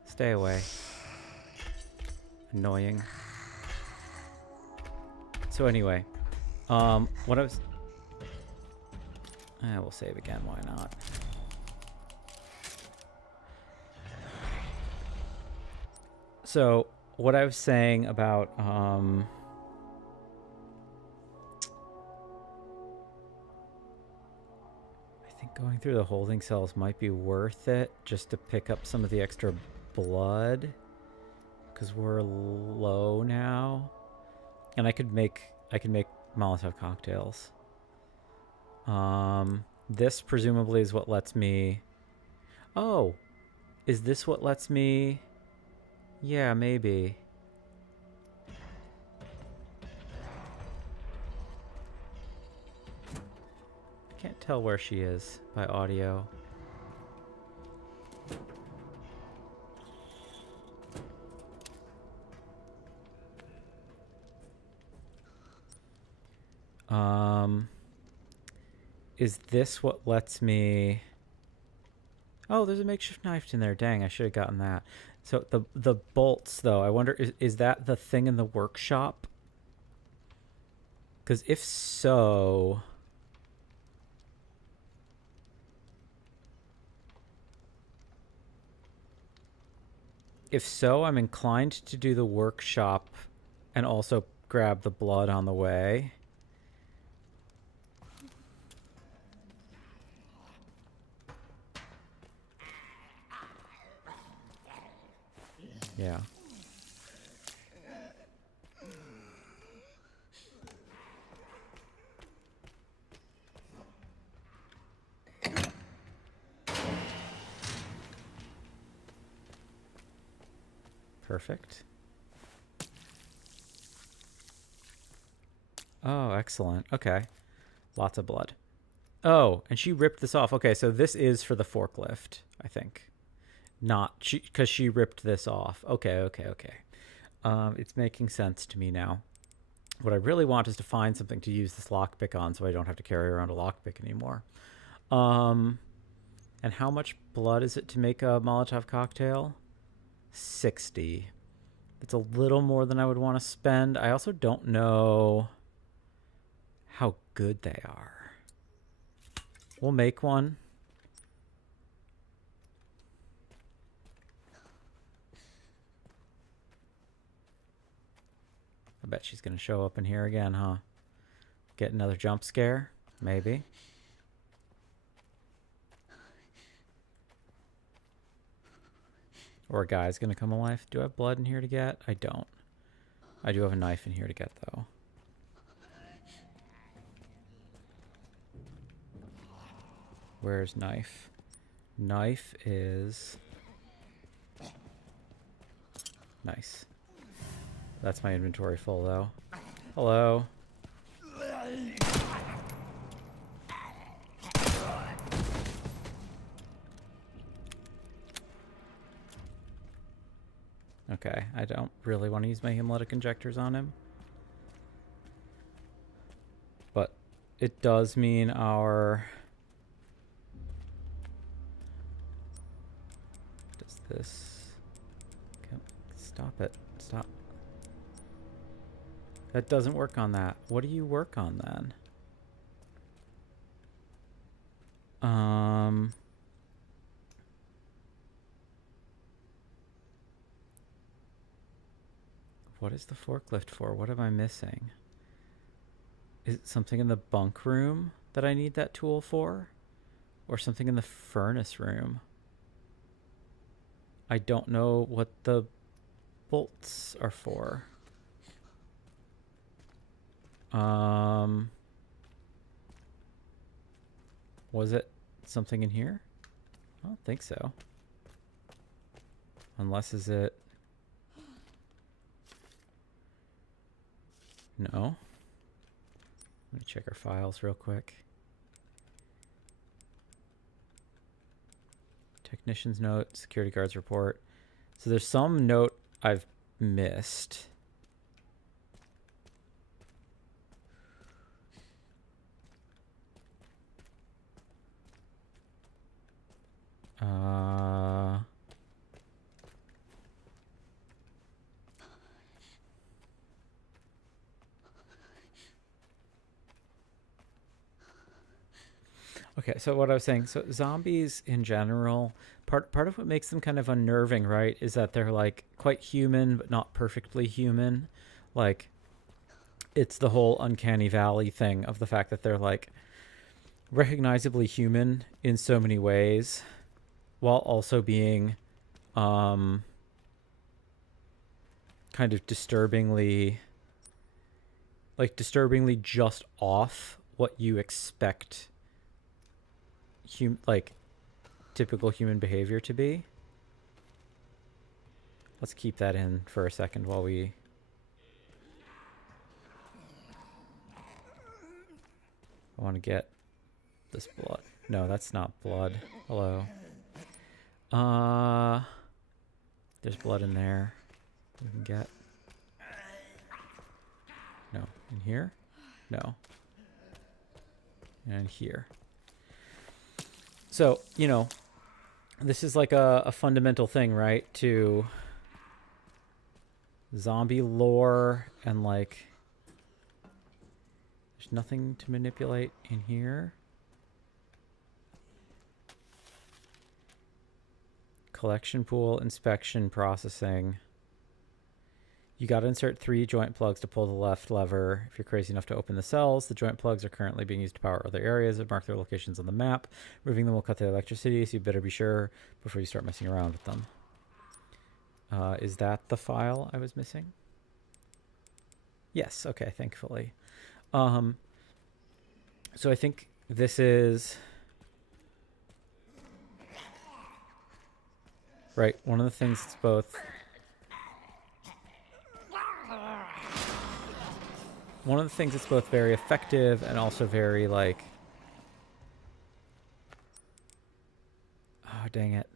Stay away. Annoying. So anyway, what I was... we'll save again, why not? So, what I was saying about, I think going Going through the holding cells might be worth it just to pick up some of the extra blood. Because we're low now. And I could make Molotov cocktails. This presumably is what lets me... Oh! Is this what lets me... Yeah, maybe. I can't tell where she is by audio. Is this what lets me... Oh, there's a makeshift knife in there. Dang, I should have gotten that. So the bolts, though, I wonder, is that the thing in the workshop? Because if so... If so, I'm inclined to do the workshop and also grab the blood on the way. Yeah. Perfect. Oh, excellent. Okay. Lots of blood. Oh, and she ripped this off. Okay, so this is for the forklift, I think. Not she, because she ripped this off. Okay. It's making sense to me now. What I really want is to find something to use this lockpick on so I don't have to carry around a lockpick anymore. And how much blood is it to make a Molotov cocktail? 60. It's a little more than I would want to spend. I also don't know how good they are. We'll make one. I bet she's going to show up in here again, huh? Get another jump scare? Maybe. Or a guy's going to come alive. Do I have blood in here to get? I don't. I do have a knife in here to get, though. Where's knife? Knife is... Nice. That's my inventory full, though. Hello. Okay, I don't really want to use my hemolytic injectors on him. But it does mean our... Does this... Stop it. Stop. That doesn't work on that. What do you work on then? What is the forklift for? What am I missing? Is it something in the bunk room that I need that tool for? Or something in the furnace room? I don't know what the bolts are for. Was it something in here? I don't think so. Unless is it... No. Let me check our files real quick. Technician's note, security guard's report. So there's some note I've missed. Okay, so what I was saying, so zombies in general, part of what makes them kind of unnerving, right, is that they're like quite human but not perfectly human. Like, it's the whole uncanny valley thing of the fact that they're like recognizably human in so many ways, while also being kind of disturbingly just off what you expect like typical human behavior to be. Let's keep that in for a second while we... I want to get this blood. No, that's not blood. Hello. There's blood in there. We can get... No. In here? No. And here. So, you know, this is like a fundamental thing, right? To zombie lore and like... There's nothing to manipulate in here. Collection pool, inspection, processing. You got to insert 3 joint plugs to pull the left lever. If you're crazy enough to open the cells, the joint plugs are currently being used to power other areas and mark their locations on the map. Removing them will cut the electricity, so you better be sure before you start messing around with them. Is that the file I was missing? Yes, okay, thankfully. So I think this is... Right, one of the things that's both... One of the things that's both very effective and also very, like... Oh, dang it.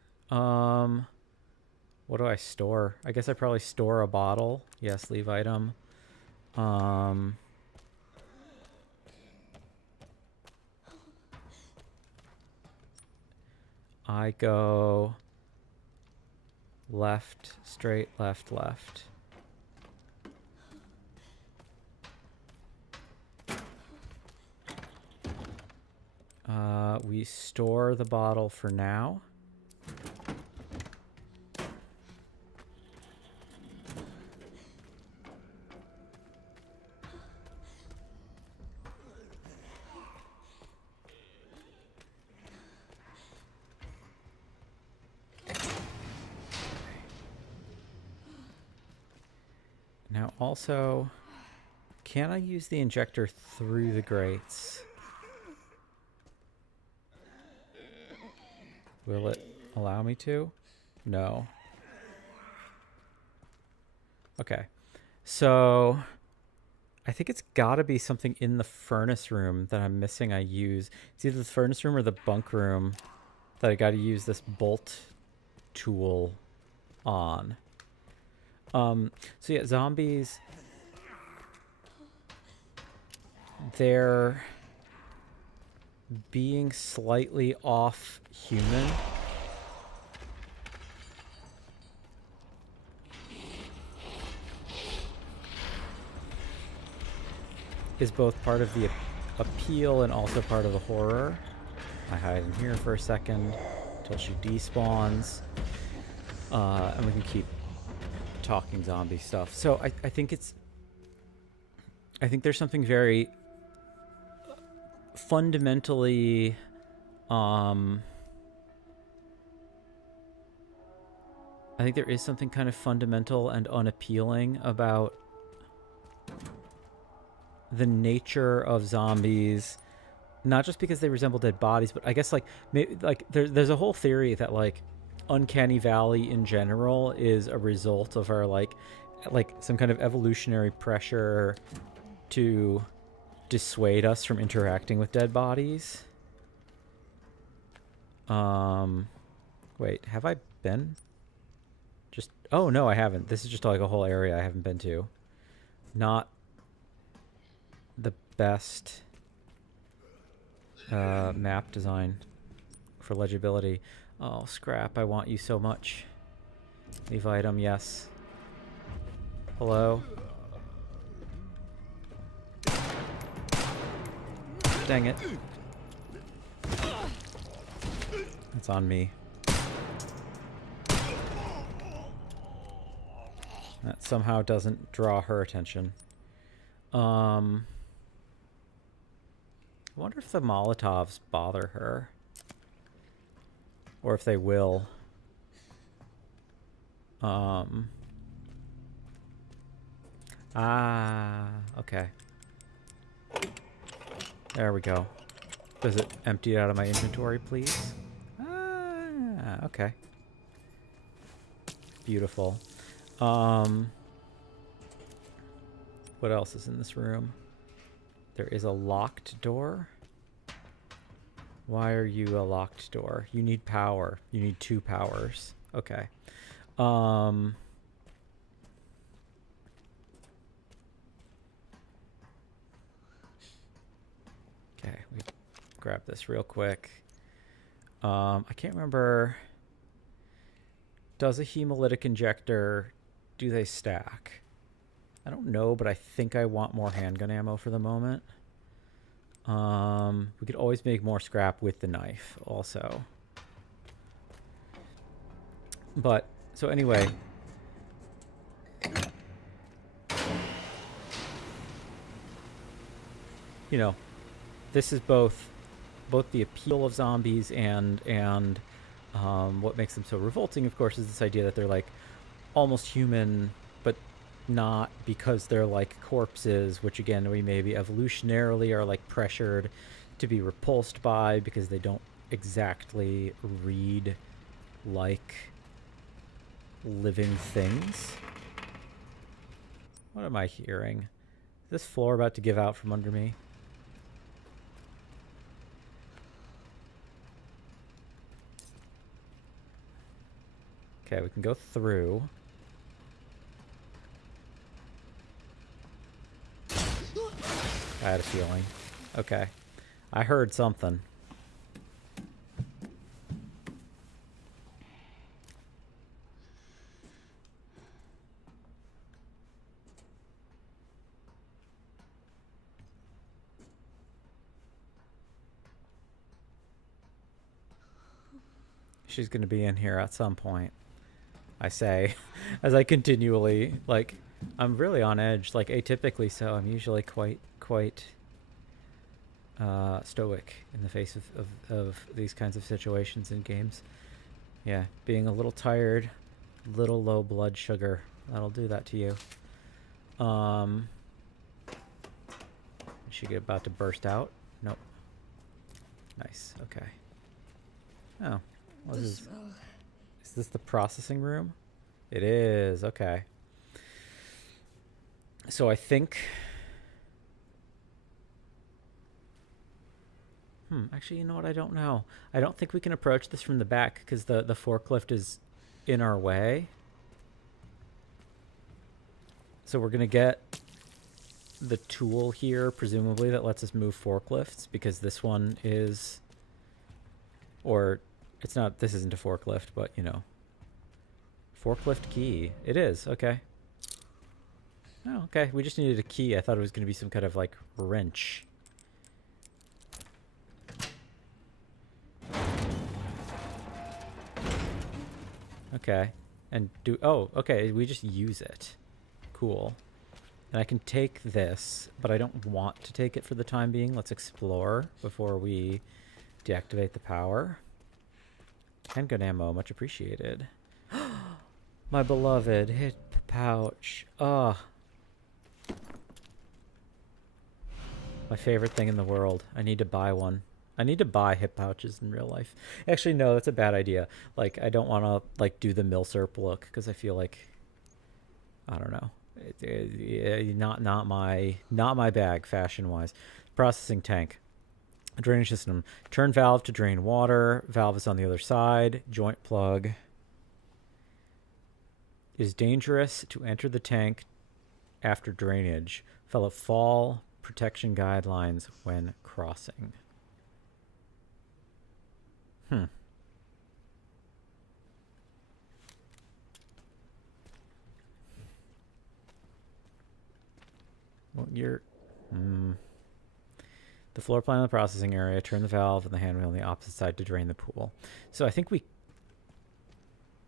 What do I store? I guess I probably store a bottle. Yes, leave item. I go... left, straight, left, left. We store the bottle for now. Now also, can I use the injector through the grates? Will it allow me to? No. Okay. So I think it's got to be something in the furnace room that I'm missing. I use it's either the furnace room or the bunk room that I got to use this bolt tool on. So yeah, zombies, they're being slightly off human. Is both part of the appeal and also part of the horror. I hide in here for a second until she despawns. And we can keep talking zombie stuff. So I think it's... I think there's something very fundamentally I think there is something kind of fundamental and unappealing about the nature of zombies, not just because they resemble dead bodies, but I guess like maybe, like there's a whole theory that like Uncanny Valley in general is a result of our like some kind of evolutionary pressure to dissuade us from interacting with dead bodies. Wait, have I been? Just... Oh, no, I haven't. This is just like a whole area I haven't been to. Not the best map design for legibility. Oh, scrap. I want you so much. Leave item, yes. Hello? Dang it. It's on me. That somehow doesn't draw her attention. I wonder if the Molotovs bother her. Or if they will. Okay. There we go. Does it empty it out of my inventory, please? Okay. Beautiful. What else is in this room? There is a locked door. Why are you a locked door? You need power. You need 2 powers. Okay. Okay, we grab this real quick. I can't remember. Does a hemolytic injector, do they stack? I don't know, but I think I want more handgun ammo for the moment. We could always make more scrap with the knife also. But, so anyway. You know, this is both the appeal of zombies and what makes them so revolting, of course, is this idea that they're like almost human, but not, because they're like corpses, which again we maybe evolutionarily are like pressured to be repulsed by because they don't exactly read like living things. What am I hearing? Is this floor about to give out from under me? Okay, we can go through. I had a feeling. Okay. I heard something. She's going to be in here at some point. I say, as I continually, like, I'm really on edge, like atypically so. I'm usually quite stoic in the face of these kinds of situations in games. Yeah, being a little tired, little low blood sugar, that'll do that to you. Is she about to burst out? Nope. Nice, okay. Oh, what is this? Is this the processing room? It is, okay. So I think... actually, you know what? I don't know. I don't think we can approach this from the back because the forklift is in our way. So we're going to get the tool here, presumably, that lets us move forklifts, because this one is... Or, it's not... This isn't a forklift, but, you know. Forklift key. It is, okay. Oh, okay. We just needed a key. I thought it was going to be some kind of, like, wrench. Okay. And do... Oh, okay. We just use it. Cool. And I can take this, but I don't want to take it for the time being. Let's explore before we deactivate the power. Handgun ammo. Much appreciated. My beloved hip pouch. Ah. My favorite thing in the world. I need to buy one. I need to buy hip pouches in real life. Actually, no, that's a bad idea. Like, I don't want to, like, do the Milsurp look, because I feel like... I don't know. Not my bag, fashion-wise. Processing tank. Drainage system. Turn valve to drain water. Valve is on the other side. Joint plug. It is dangerous to enter the tank after drainage. Follow fall protection guidelines when crossing. Well, you're... The floor plan of the processing area. Turn the valve and the handwheel on the opposite side to drain the pool. So I think we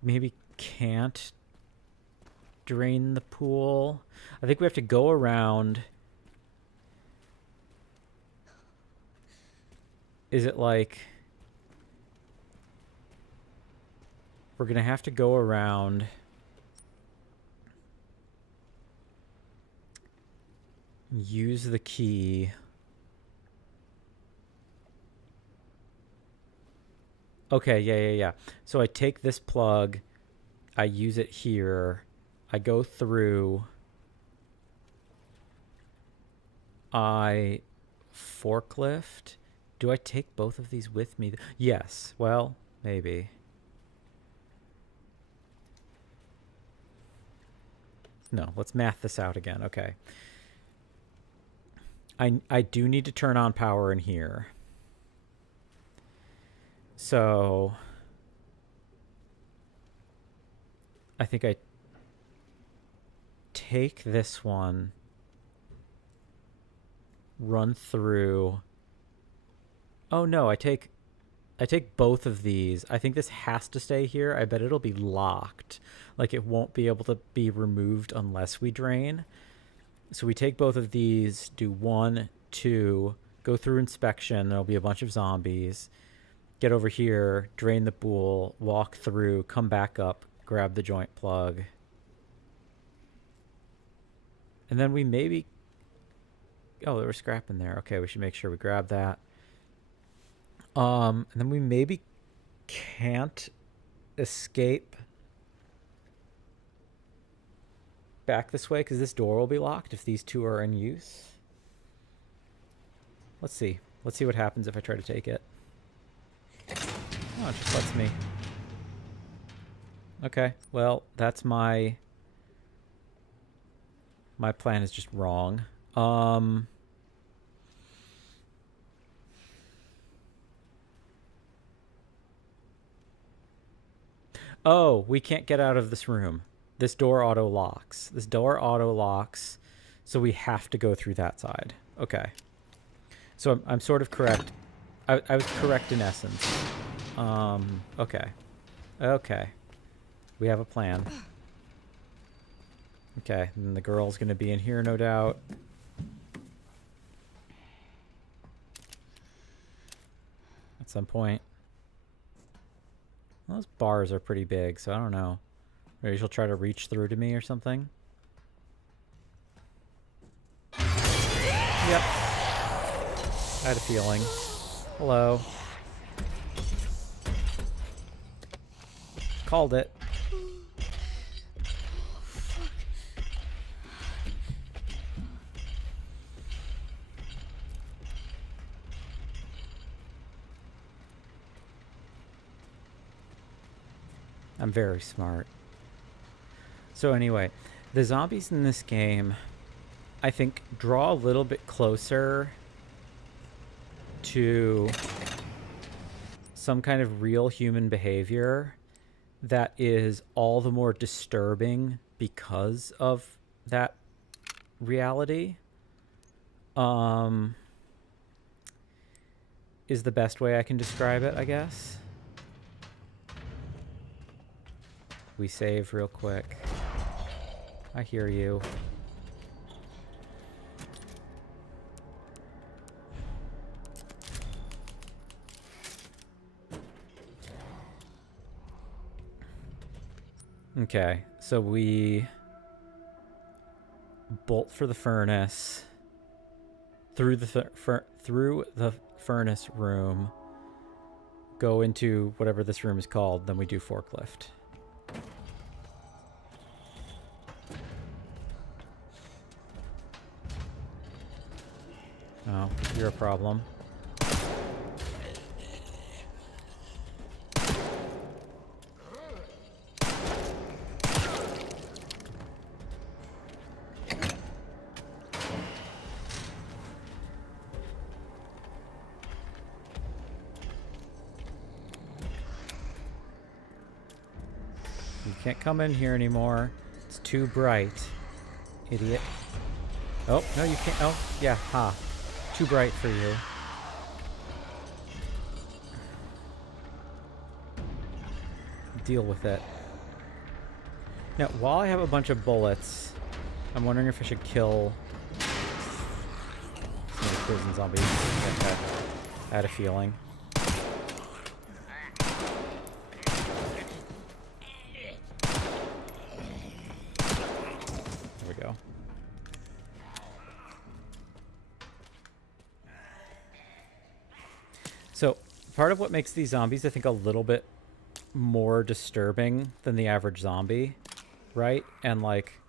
maybe can't drain the pool. I think we have to go around Is it like we're gonna have to go around, use the key. Okay, yeah. So I take this plug, I use it here, I go through, I forklift. Do I take both of these with me? Yes. Well, maybe. No, let's math this out again. Okay. I do need to turn on power in here. So I think I take this one, run through. Oh no, I take both of these. I think this has to stay here. I bet it'll be locked. Like it won't be able to be removed unless we drain. So we take both of these, do 1, 2, go through inspection. There'll be a bunch of zombies. Get over here, drain the pool, walk through, come back up, grab the joint plug. And then we maybe... Oh, there was scrap in there. Okay, we should make sure we grab that. And then we maybe can't escape back this way because this door will be locked if these two are in use. Let's see. Let's see what happens if I try to take it. Oh, it just lets me. Okay, well, that's my plan is just wrong. Oh, we can't get out of this room. This door auto locks. So we have to go through that side. Okay. So I'm sort of correct. I was correct in essence. Okay. Okay. We have a plan. Okay, and the girl's gonna be in here, no doubt. At some point. Those bars are pretty big, so I don't know. Maybe she'll try to reach through to me or something. Yep. I had a feeling. Hello. Called it. I'm very smart. So anyway, the zombies in this game, I think, draw a little bit closer to some kind of real human behavior that is all the more disturbing because of that reality. Is the best way I can describe it, I guess. We save real quick. I hear you. Okay, so we bolt for the furnace through the furnace room, go into whatever this room is called, then we do forklift. Oh, you're a problem. You can't come in here anymore. It's too bright. Idiot. Oh, no, you can't. Oh, yeah, ha. Too bright for you. Deal with it. Now, while I have a bunch of bullets, I'm wondering if I should kill some of the prison zombies. I had a feeling. part of what makes these zombies, I think, a little bit more disturbing than the average zombie, right? And like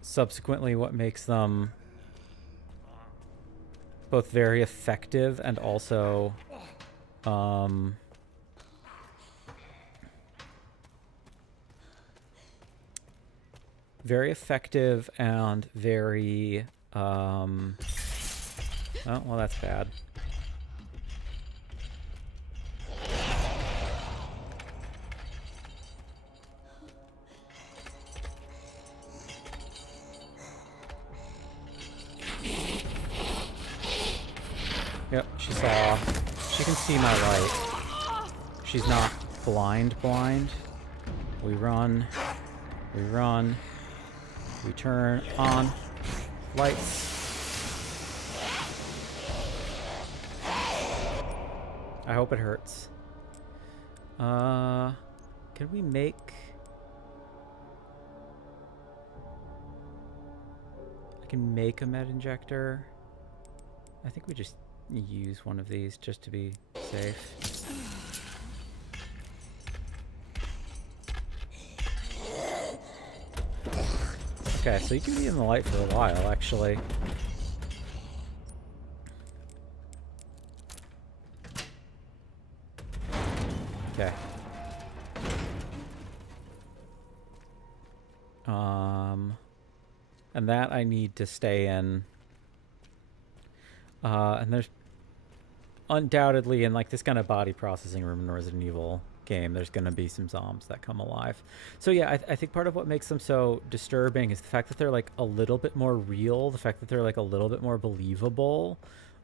subsequently what makes them both very effective and also very effective and very oh, well, that's bad. Yep, she saw. She can see my light. She's not blind. We run. We run. We turn on lights. I hope it hurts. Can we make... I can make a med injector. I think we just use one of these just to be safe. Okay, so you can be in the light for a while, actually. Okay. And that I need to stay in. And there's undoubtedly in like this kind of body processing room in a Resident Evil game, there's going to be some zombies that come alive. So yeah, I think part of what makes them so disturbing is the fact that they're like a little bit more real, the fact that they're like a little bit more believable,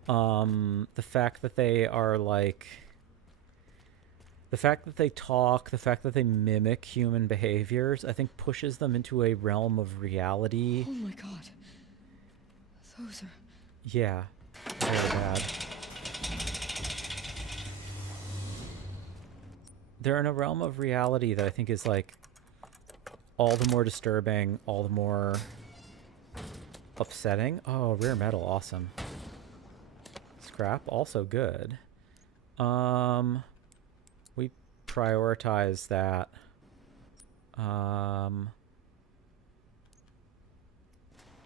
the fact that they are like... The fact that they talk, the fact that they mimic human behaviors, I think pushes them into a realm of reality. Oh my god. Those are... Yeah, very bad. They're in a realm of reality that I think is like all the more disturbing, all the more upsetting. Oh, rare metal, awesome. Scrap, also good. We prioritize that.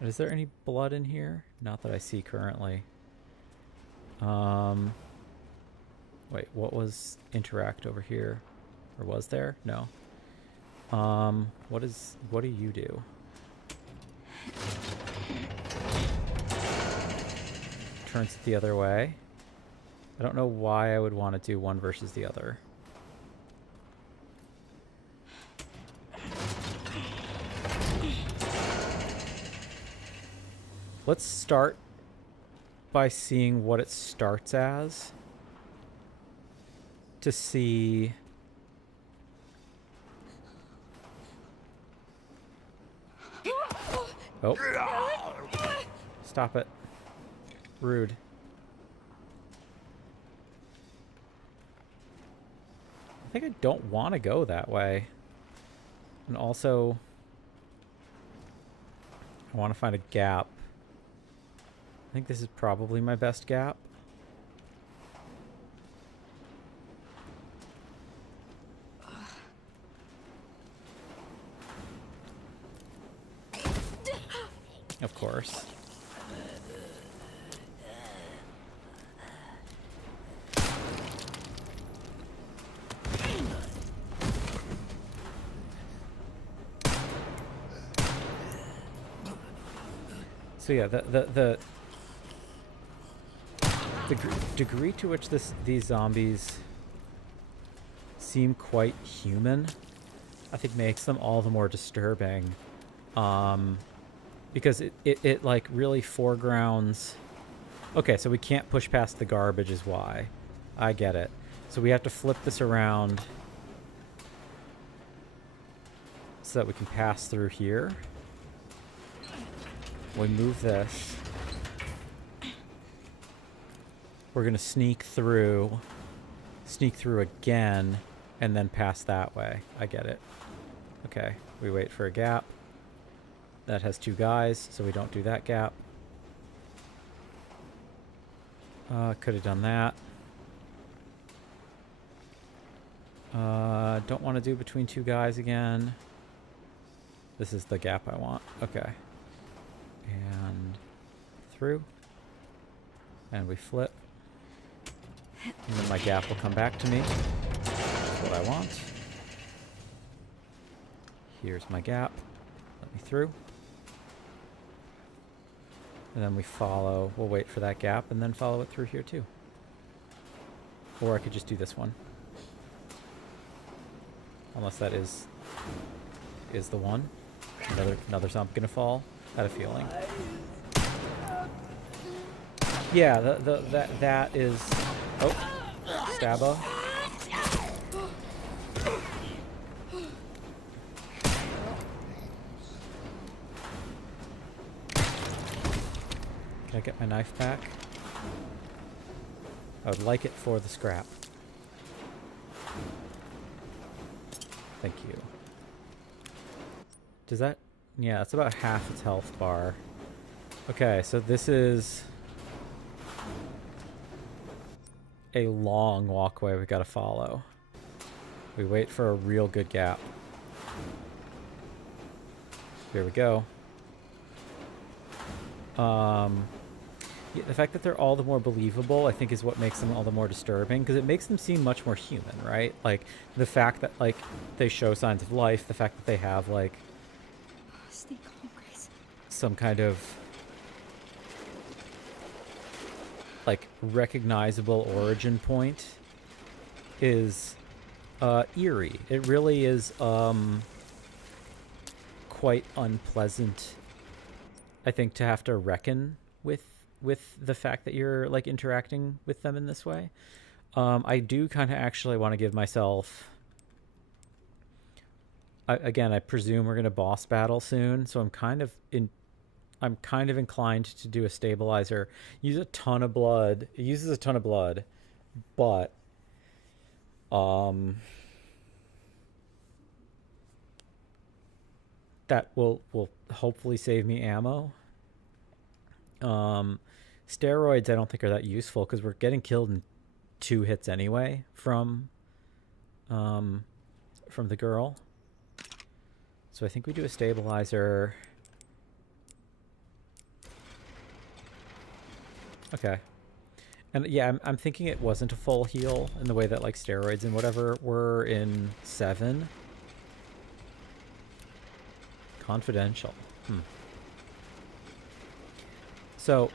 Is there any blood in here? Not that I see currently. Wait, what was interact over here? Or was there? No. What do you do? Turns it the other way. I don't know why I would want to do one versus the other. Let's start by seeing what it starts as. To see... Oh. Stop it. Rude. I think I don't want to go that way. And also... I want to find a gap. I think this is probably my best gap. Of course. So yeah, the degree to which these zombies seem quite human, I think makes them all the more disturbing. Because it like really foregrounds... Okay, so we can't push past the garbage is why. I get it. So we have to flip this around so that we can pass through here. We move this. We're going to sneak through again, and then pass that way. I get it. Okay, we wait for a gap. That has two guys, so we don't do that gap. Could have done that. Don't want to do between two guys again. This is the gap I want. Okay. And through. And we flip. And then my gap will come back to me. That's what I want. Here's my gap. Let me through. And then we follow. We'll wait for that gap and then follow it through here too. Or I could just do this one. Unless that is the one. Another something gonna fall. I had a feeling. Yeah, that is. Oh, Stabba. Can I get my knife back? I would like it for the scrap. Thank you. Does that... Yeah, that's about half its health bar. Okay, so this is a long walkway we gotta follow. We wait for a real good gap. Here we go. Yeah, the fact that they're all the more believable, I think, is what makes them all the more disturbing, because it makes them seem much more human, right? Like, the fact that, like, they show signs of life, the fact that they have, like, Stay calm, Grace. some kind of, like, recognizable origin point is eerie. It really is quite unpleasant, I think, to have to reckon with the fact that you're, like, interacting with them in this way. I do kind of actually want to give myself... Again, I presume we're going to boss battle soon, so I'm kind of inclined to do a stabilizer. Use a ton of blood. It uses a ton of blood, but that will hopefully save me ammo. Steroids I don't think are that useful because we're getting killed in 2 hits anyway from the girl. So I think we do a stabilizer. Okay. And yeah, I'm thinking it wasn't a full heal in the way that, like, steroids and whatever were in 7. Confidential. So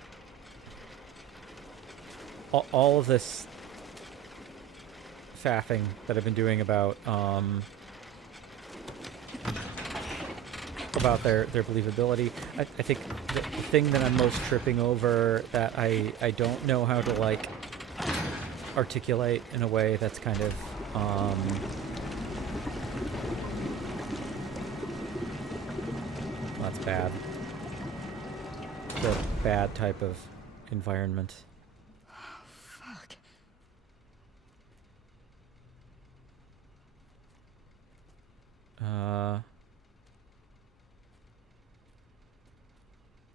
all of this faffing that I've been doing about their believability, I think the thing that I'm most tripping over that I don't know how to, like, articulate in a way that's kind of that's bad. The bad type of environment. Fuck.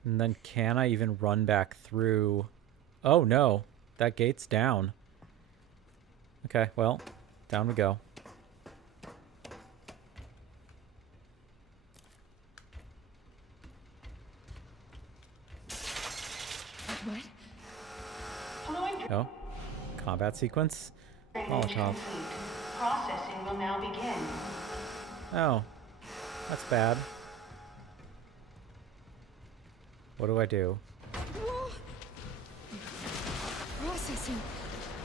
And then can I even run back through? Oh no, that gate's down. Okay, well, down we go. What? Oh, combat sequence. Molotov. Processing will now begin. Oh, that's bad. What do I do? Processing.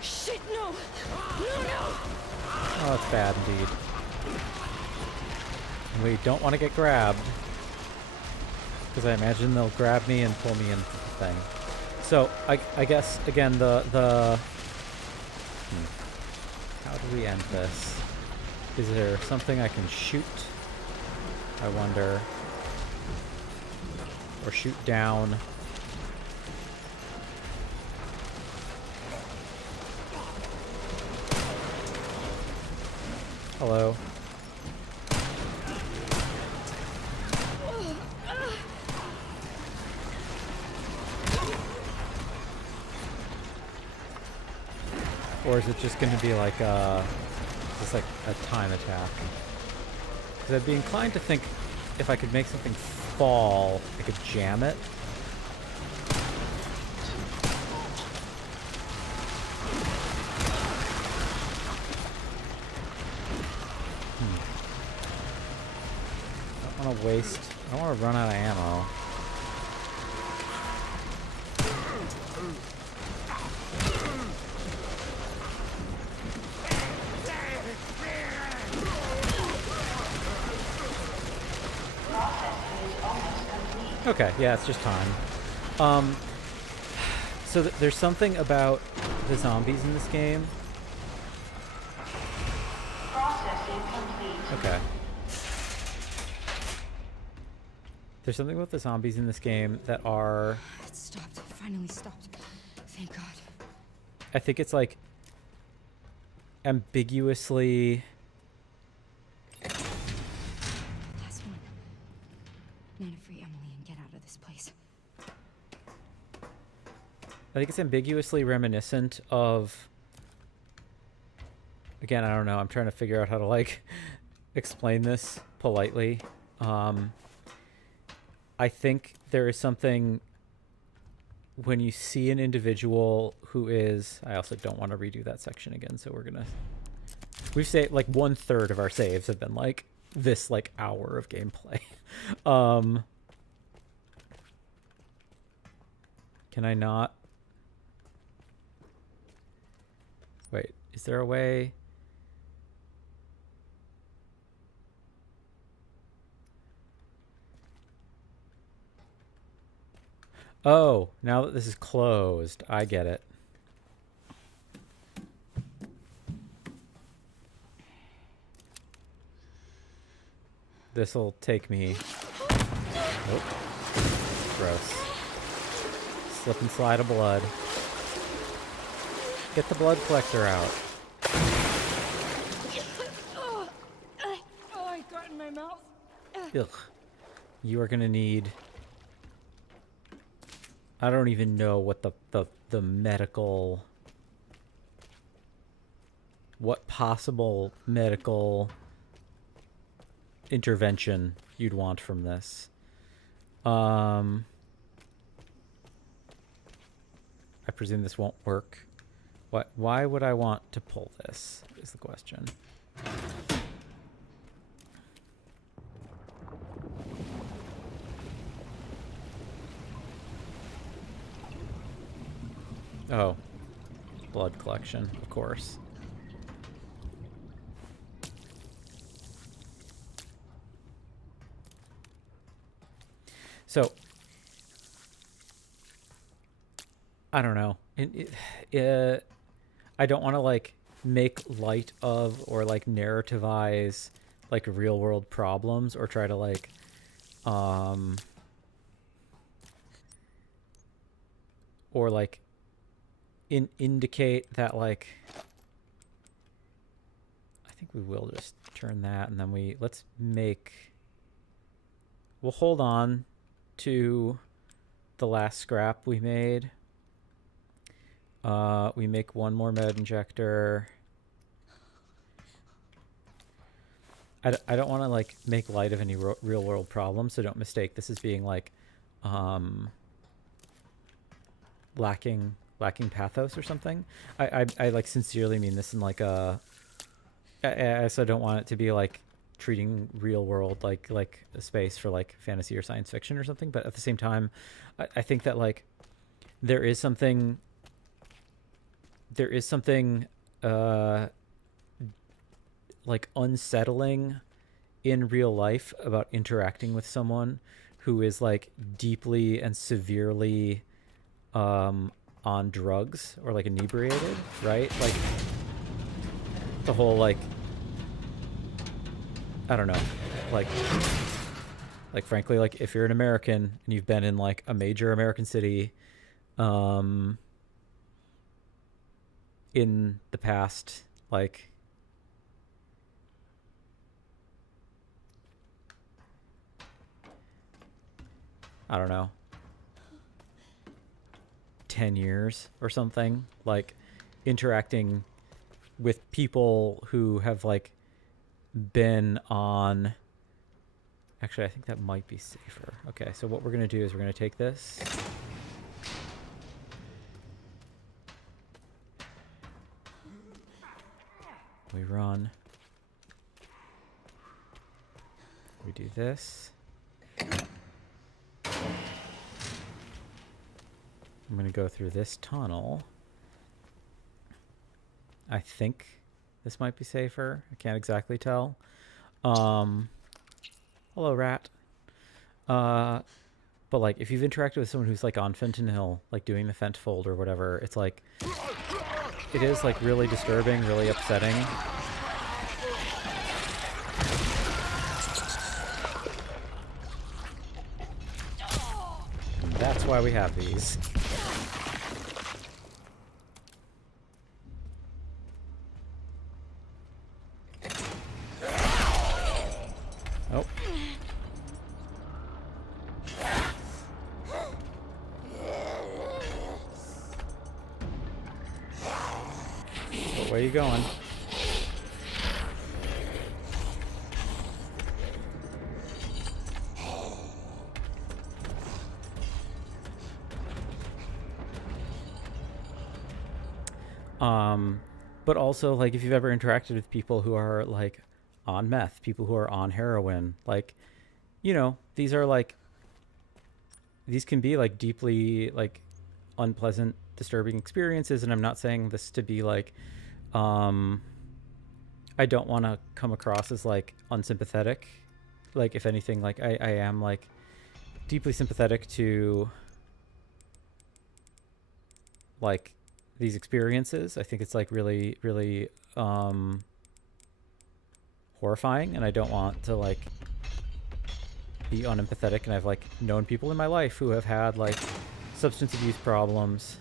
Shit, no! No, no! Oh, that's bad indeed. We don't want to get grabbed, because I imagine they'll grab me and pull me into the thing. So I guess again how do we end this? Is there something I can shoot? I wonder. Or shoot down. Hello. Or is it just going to be like just like a time attack? Because I'd be inclined to think if I could make something fall, I could jam it. I don't want to waste... I don't want to run out of ammo. Okay, yeah, it's just time. So there's something about the zombies in this game. Processing complete. Okay. There's something about the zombies in this game that are... It stopped. It finally stopped. Thank God. I think it's like ambiguously... Last one. Nana, free Emily and get out of this place. I think it's ambiguously reminiscent of... Again, I don't know. I'm trying to figure out how to, like, explain this politely. I think there is something when you see an individual who is... I also don't want to redo that section again, so we're gonna... We've saved, like, 1/3 of our saves have been, like, this, like, hour of gameplay. Can I not... Wait, is there a way... Oh, now that this is closed, I get it. This'll take me... Nope. Gross. Slip and slide of blood. Get the blood collector out. Oh, I got in my mouth. Ugh. You are gonna need... I don't even know what the medical... What possible medical intervention you'd want from this. I presume this won't work. Why would I want to pull this, is the question. Oh, blood collection, of course. So, I don't know. I don't want to, like, make light of or, like, narrativize, like, real world problems or try to, like, or, like, indicate that, like, I think we will just turn that, and then we'll hold on to the last scrap we made. We make one more med injector. I don't want to, like, make light of any real world problems, so don't mistake this as being, like, lacking pathos or something. I like sincerely mean this in, like, I also don't want it to be like treating real world like a space for, like, fantasy or science fiction or something, but at the same time I think that, like, there is something like unsettling in real life about interacting with someone who is, like, deeply and severely on drugs or, like, inebriated, right? Like, the whole, like, I don't know, like frankly, like, if you're an American and you've been in, like, a major American city in the past, like, I don't know, 10 years or something, like, interacting with people who have like been on. Actually, I think that might be safer. Okay, so what we're gonna do is we're gonna take this. We run. We do this. I'm gonna go through this tunnel. I think this might be safer. I can't exactly tell. Hello, rat. But like, if you've interacted with someone who's like on fentanyl, like doing the fent fold or whatever, it's like, it is like really disturbing, really upsetting. And that's why we have these. Oh. But where are you going? But also, like, if you've ever interacted with people who are like on meth, people who are on heroin, like, you know, these are like, these can be like deeply like unpleasant, disturbing experiences. And I'm not saying this to be like, I don't want to come across as like unsympathetic. Like, if anything, like I am like deeply sympathetic to like these experiences. I think it's like really, really horrifying, and I don't want to like be unempathetic. And I've like known people in my life who have had like substance abuse problems.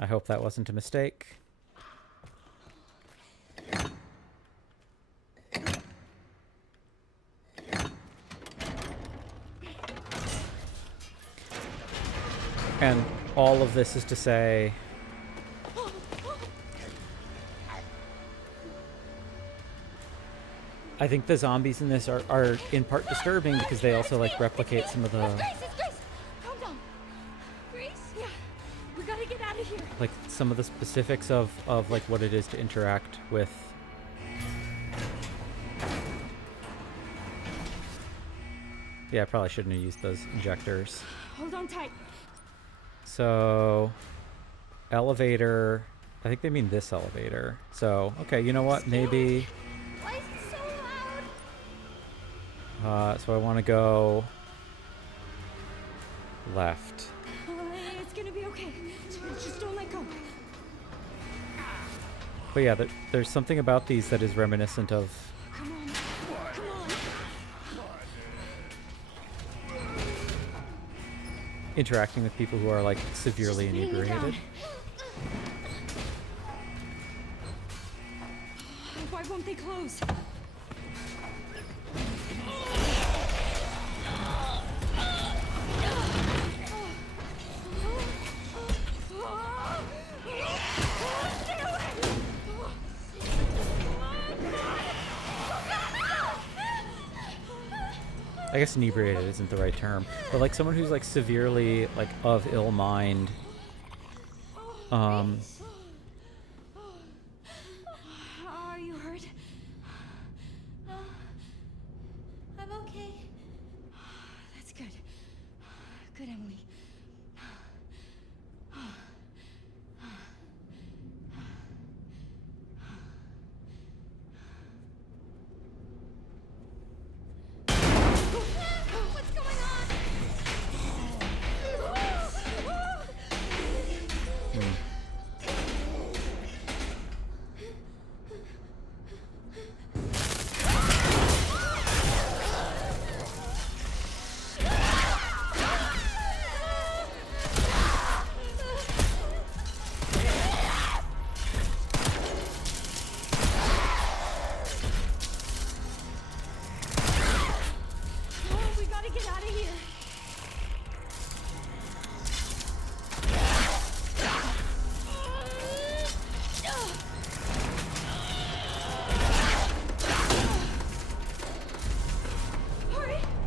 I hope that wasn't a mistake. And all of this is to say, I think the zombies in this are in part disturbing because they also like replicate some of the Grace! Calm down. Grace? Yeah. We gotta get out of here. like some of the specifics of like what it is to interact with yeah, I probably shouldn't have used those injectors. Hold on tight. So elevator, I think they mean this elevator. So okay, you know what, maybe Why is it so loud? so I want to go left. It's gonna be okay. Just don't let go. But yeah, there's something about these that is reminiscent of Come on. Come on. interacting with people who are like severely Just lean inebriated. down. Why won't they close? I guess inebriated isn't the right term, but like someone who's like severely like of ill mind. Are you hurt? I'm okay. That's good. Good, Emily. What's going on?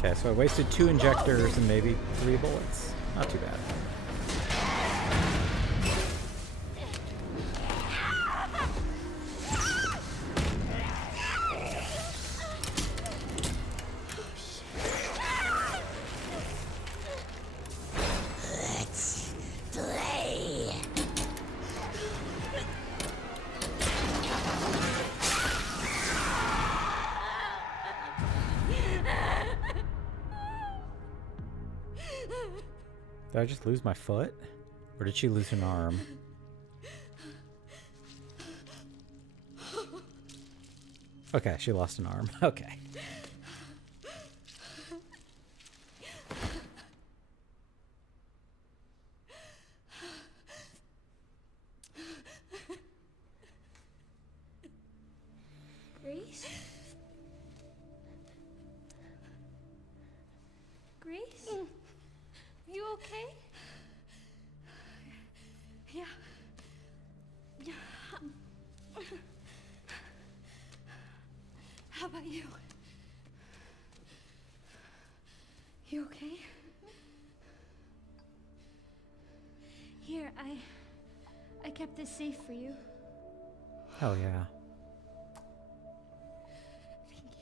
Okay, so I wasted 2 injectors and maybe 3 bullets. Not too bad. Did I just lose my foot? Or did she lose an arm? Okay, she lost an arm. Okay. Grace? Grace? You okay? Yeah. Yeah. How about you? You okay? Here, I kept this safe for you. Hell yeah. Thank you.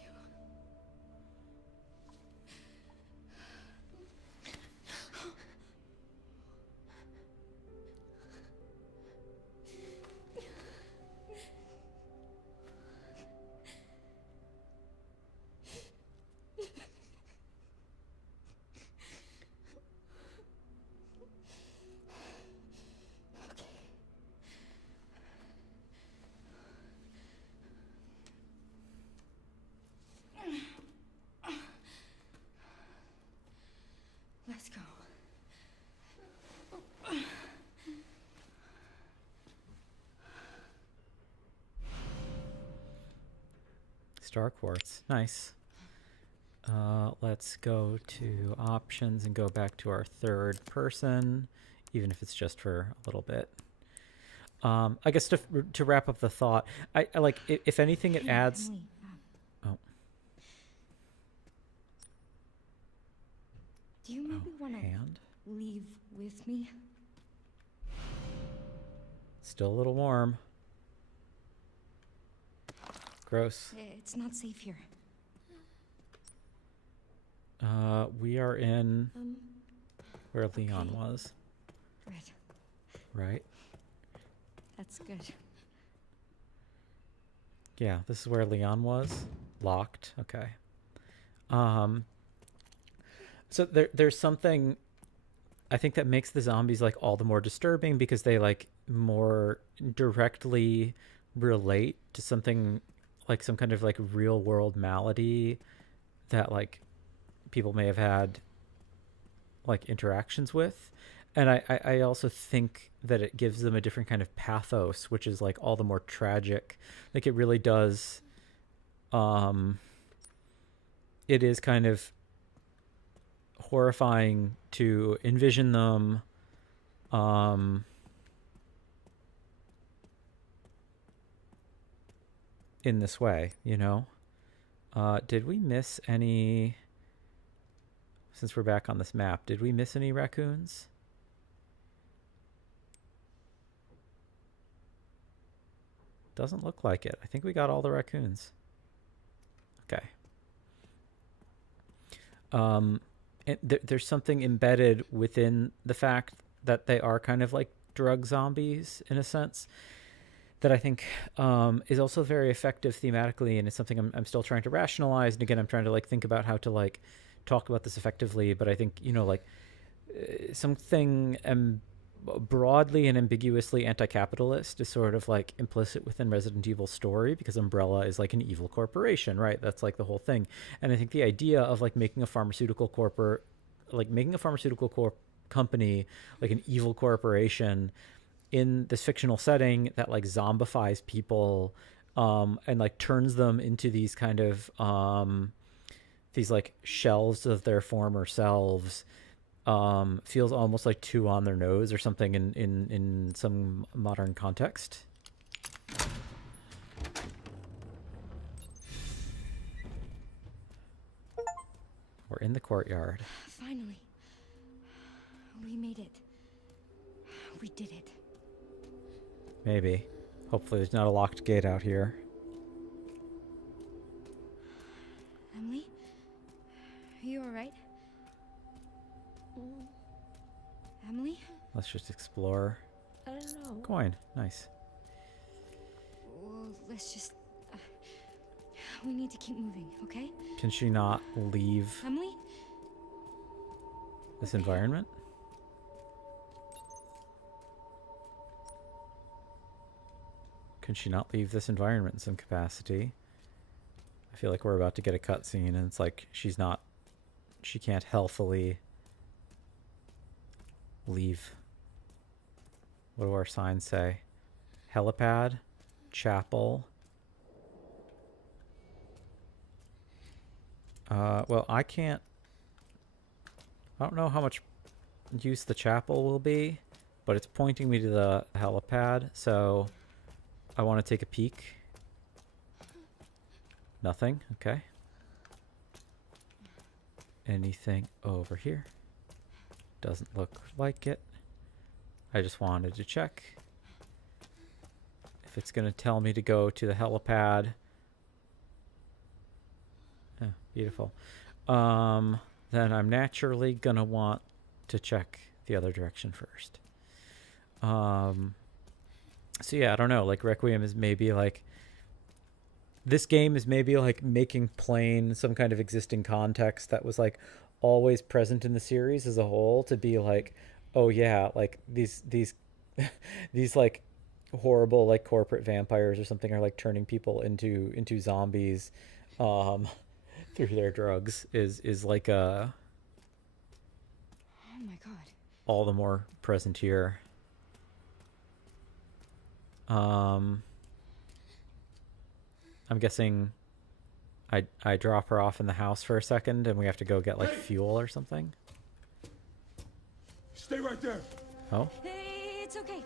Let's go. Star quartz. Nice. Let's go to options and go back to our third person, even if it's just for a little bit. I guess to wrap up the thought, I like, if anything, it adds... Emily, Oh. do you maybe want to Hand? leave with me? Still a little warm. Gross. It's not safe here. We are in where Leon okay. was, Good. right? That's good. Yeah, this is where Leon was. Locked. Okay. So there's something I think that makes the zombies like all the more disturbing because they like more directly relate to something like some kind of like real world malady that like people may have had like interactions with. And I also think that it gives them a different kind of pathos, which is like all the more tragic. Like it really does. It is kind of horrifying to envision them. In this way, you know? Did we miss any... Since we're back on this map, did we miss any raccoons? Doesn't look like it. I think we got all the raccoons. Okay. There's something embedded within the fact that they are kind of like drug zombies in a sense that I think is also very effective thematically, and it's something I'm still trying to rationalize. And again, I'm trying to like think about how to like talk about this effectively. But I think, you know, like something broadly and ambiguously anti-capitalist is sort of like implicit within Resident Evil's story, because Umbrella is like an evil corporation, right? That's like the whole thing. And I think the idea of like making a pharmaceutical company like an evil corporation in this fictional setting that like zombifies people and like turns them into these kind of these like shells of their former selves feels almost like too on their nose or something in some modern context. We're in the courtyard. Finally. We made it. We did it. Maybe. Hopefully there's not a locked gate out here. Emily? Are you alright? Emily? Let's just explore. I don't know. Coin. Nice. Well, let's just... we need to keep moving, okay? Can she not leave Emily? this environment? Can she not leave this environment in some capacity? I feel like we're about to get a cutscene and it's like she can't healthily leave. What do our signs say? Helipad, chapel. Well, I don't know how much use the chapel will be, but it's pointing me to the helipad, so I want to take a peek. Nothing. Okay. Anything over here? Doesn't look like it. I just wanted to check if it's going to tell me to go to the helipad. Yeah, beautiful. Then I'm naturally going to want to check the other direction first. So yeah, I don't know. Like Requiem is maybe like... This game is maybe like making plain some kind of existing context that was like always present in the series as a whole, to be like, oh yeah, like these these like horrible like corporate vampires or something are like turning people into zombies through their drugs is like a... Oh my god. all the more present here. I'm guessing I drop her off in the house for a second and we have to go get like fuel or something. Stay right there. Oh? It's okay.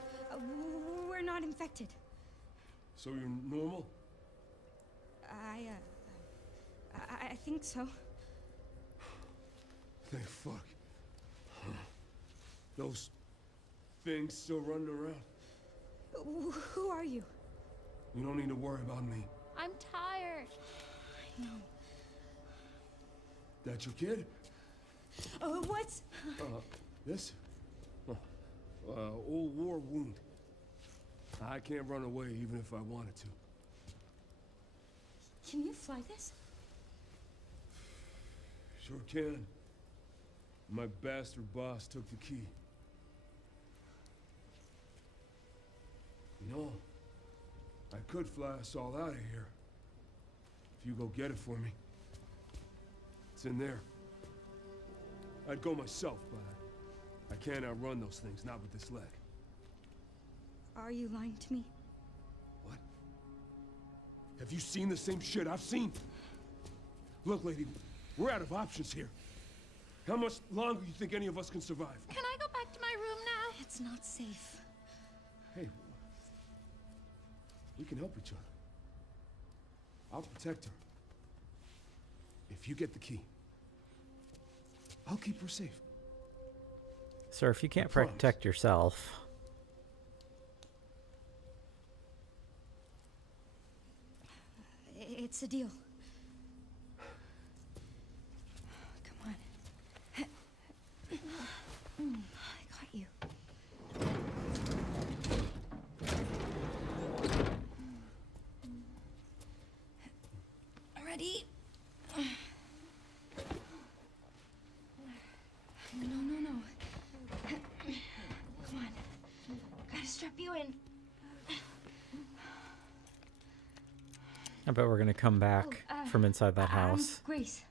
We're not infected. So you're normal? I think so. Thank fuck. Those things still running around. Who are you? You don't need to worry about me. I'm tired. I know. That your kid? What's... This? Old war wound. I can't run away even if I wanted to. Can you fly this? Sure can. My bastard boss took the key. You know, I could fly us all out of here. If you go get it for me. It's in there. I'd go myself, but I can't outrun those things, not with this leg. Are you lying to me? What? Have you seen the same shit I've seen? Look, lady, we're out of options here. How much longer do you think any of us can survive? Can I go back to my room now? It's not safe. Hey, we can help each other. I'll protect her. If you get the key, I'll keep her safe. Sir, if you can't promise. protect yourself... It's a deal. Come on. I got you. Ready? No. Come on. Gotta strap you in. I bet we're gonna come back from inside that house. I'm Grace,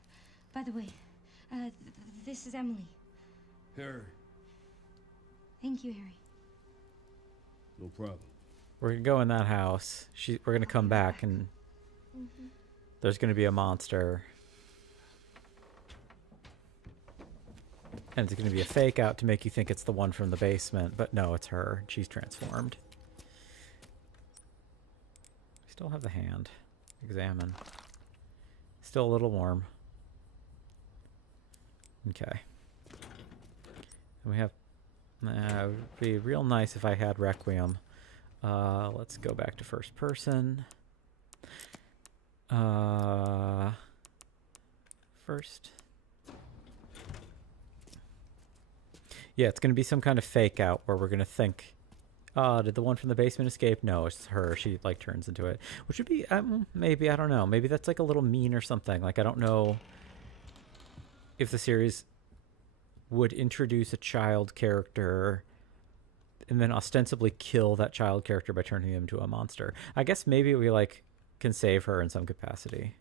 by the way. This is Emily. Harry, Thank you, Harry. no problem. We're gonna go in that house. We're gonna come back and there's gonna be a monster. And it's gonna be a fake out to make you think it's the one from the basement, but no, it's her. She's transformed. Still have the hand. Examine. Still a little warm. Okay. And we have... it would be real nice if I had Requiem. Let's go back to first person. First. Yeah, it's going to be some kind of fake out where we're going to think, did the one from the basement escape? No, it's her. She, like, turns into it. Which would be, maybe, I don't know. Maybe that's, like, a little mean or something. Like, I don't know if the series would introduce a child character and then ostensibly kill that child character by turning him into a monster. I guess maybe we, like, can save her in some capacity.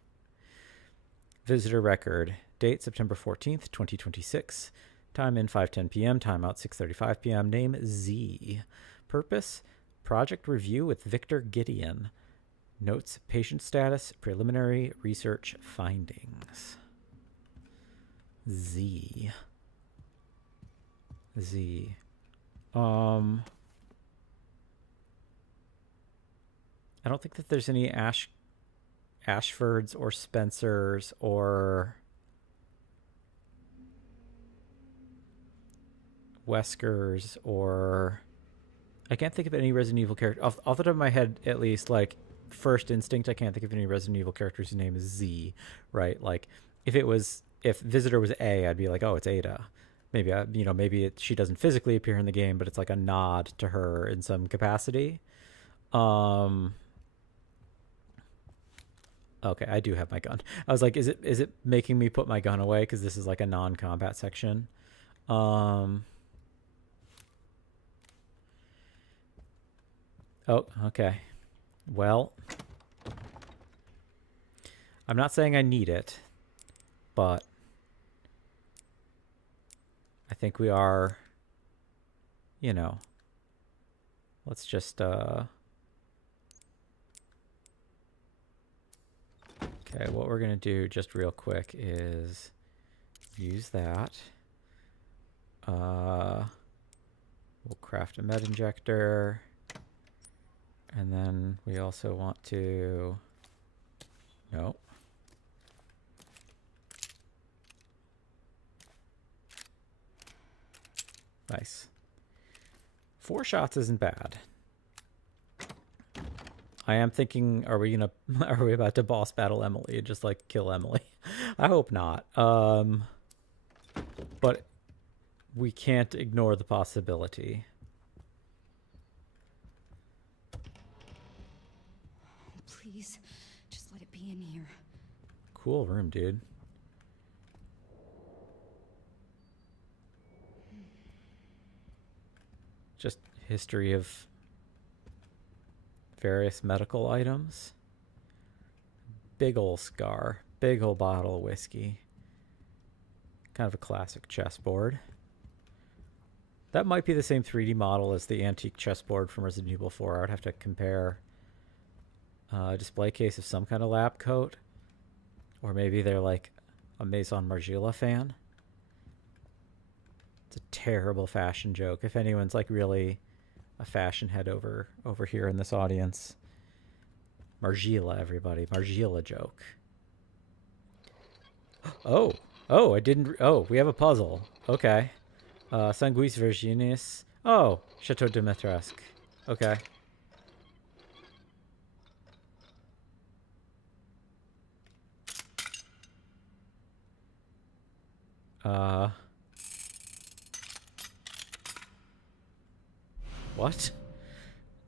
Visitor record. Date, September 14th, 2026. Time in 5:10 p.m. Time out 6:35 p.m. Name Z. Purpose, project review with Victor Gideon. Notes, patient status, preliminary research findings. Z. I don't think that there's any Ashfords or Spencers or Weskers or... I can't think of any Resident Evil character. Off the top of my head, at least, like, first instinct, I can't think of any Resident Evil characters whose name is Z, right? Like, if Visitor was A, I'd be like, oh, it's Ada. Maybe, maybe she doesn't physically appear in the game, but it's like a nod to her in some capacity. Okay, I do have my gun. I was like, is it making me put my gun away? Because this is like a non-combat section. Oh, okay. Well, I'm not saying I need it, but I think we are, let's just, okay, what we're going to do just real quick is use that. We'll craft a med injector. And then we also want to... No. Nice. 4 shots isn't bad. I am thinking, are we about to boss battle Emily and just, like, kill Emily? I hope not. But we can't ignore the possibility. Please, just let it be in here. Cool room, dude. Just history of various medical items. Big ol' scar. Big ol' bottle of whiskey. Kind of a classic chessboard. That might be the same 3D model as the antique chessboard from Resident Evil 4. I would have to compare. Display case of some kind of lab coat. Or maybe they're like a Maison Margiela fan. It's a terrible fashion joke. If anyone's like really a fashion head over here in this audience. Margiela, everybody. Margiela joke. Oh, I didn't... Oh, we have a puzzle. Okay. Sanguis Virginis. Oh, Chateau de Maitresque. Okay. What?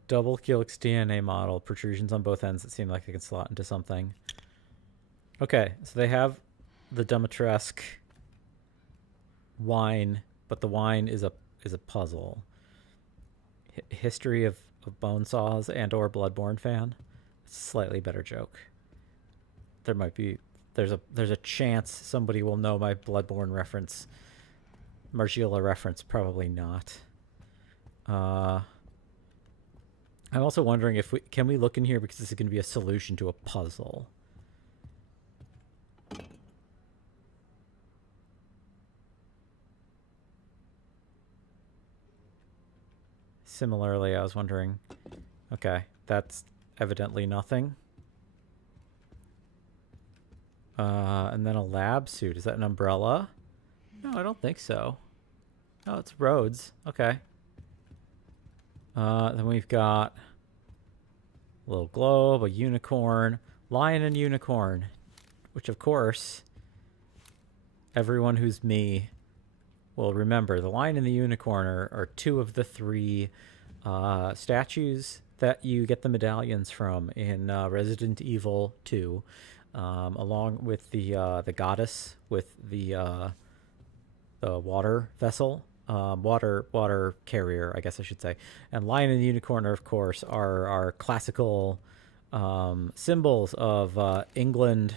Double Helix DNA model. Protrusions on both ends that seem like they can slot into something. Okay, so they have the Dimitrescu wine, but the wine is a puzzle. History of bone saws and or Bloodborne fan. Slightly better joke. There's a chance somebody will know my Bloodborne reference. Margiela reference, probably not. I'm also wondering if can we look in here because this is going to be a solution to a puzzle. Similarly, I was wondering, okay, that's evidently nothing. And then a lab suit. Is that an umbrella? No, I don't think so. Oh, it's roads. Okay. Then we've got a little globe, a unicorn, lion and unicorn, which of course everyone who's me will remember. The lion and the unicorn are two of the three statues that you get the medallions from in Resident Evil 2, along with the goddess with the water vessel, water carrier, I guess I should say. And lion and unicorn, of course, are classical symbols of England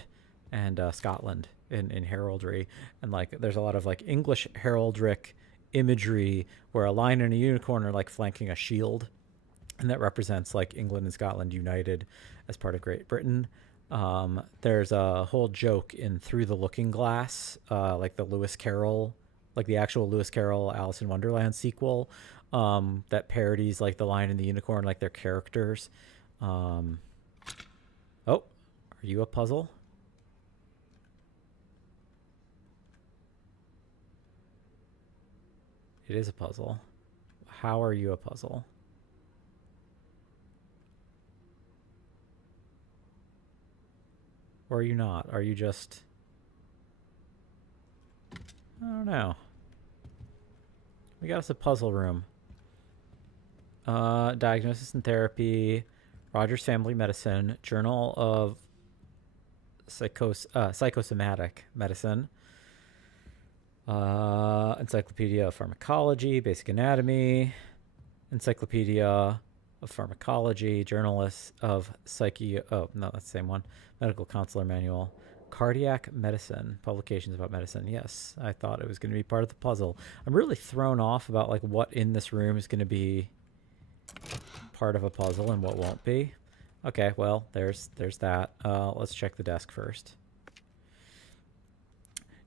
and Scotland in heraldry. And like, there's a lot of like English heraldic imagery where a lion and a unicorn are like flanking a shield, and that represents like England and Scotland united as part of Great Britain. There's a whole joke in Through the Looking Glass, like the Lewis Carroll, like the actual Lewis Carroll Alice in Wonderland sequel, that parodies like the lion and the unicorn, like their characters. Oh, are you a puzzle? It is a puzzle. How are you a puzzle? Or are you not? Are you just... I don't know. We got us a puzzle room. Diagnosis and therapy. Rogers Family Medicine. Journal of Psychosomatic Medicine. Encyclopedia of Pharmacology. Basic Anatomy. Encyclopedia of Pharmacology. Journalist of Psyche... Oh, no, that's the same one. Medical Counselor Manual. Cardiac Medicine. Publications about medicine. Yes, I thought it was going to be part of the puzzle. I'm really thrown off about like what in this room is going to be part of a puzzle and what won't be. Okay, well, there's that. Let's check the desk first.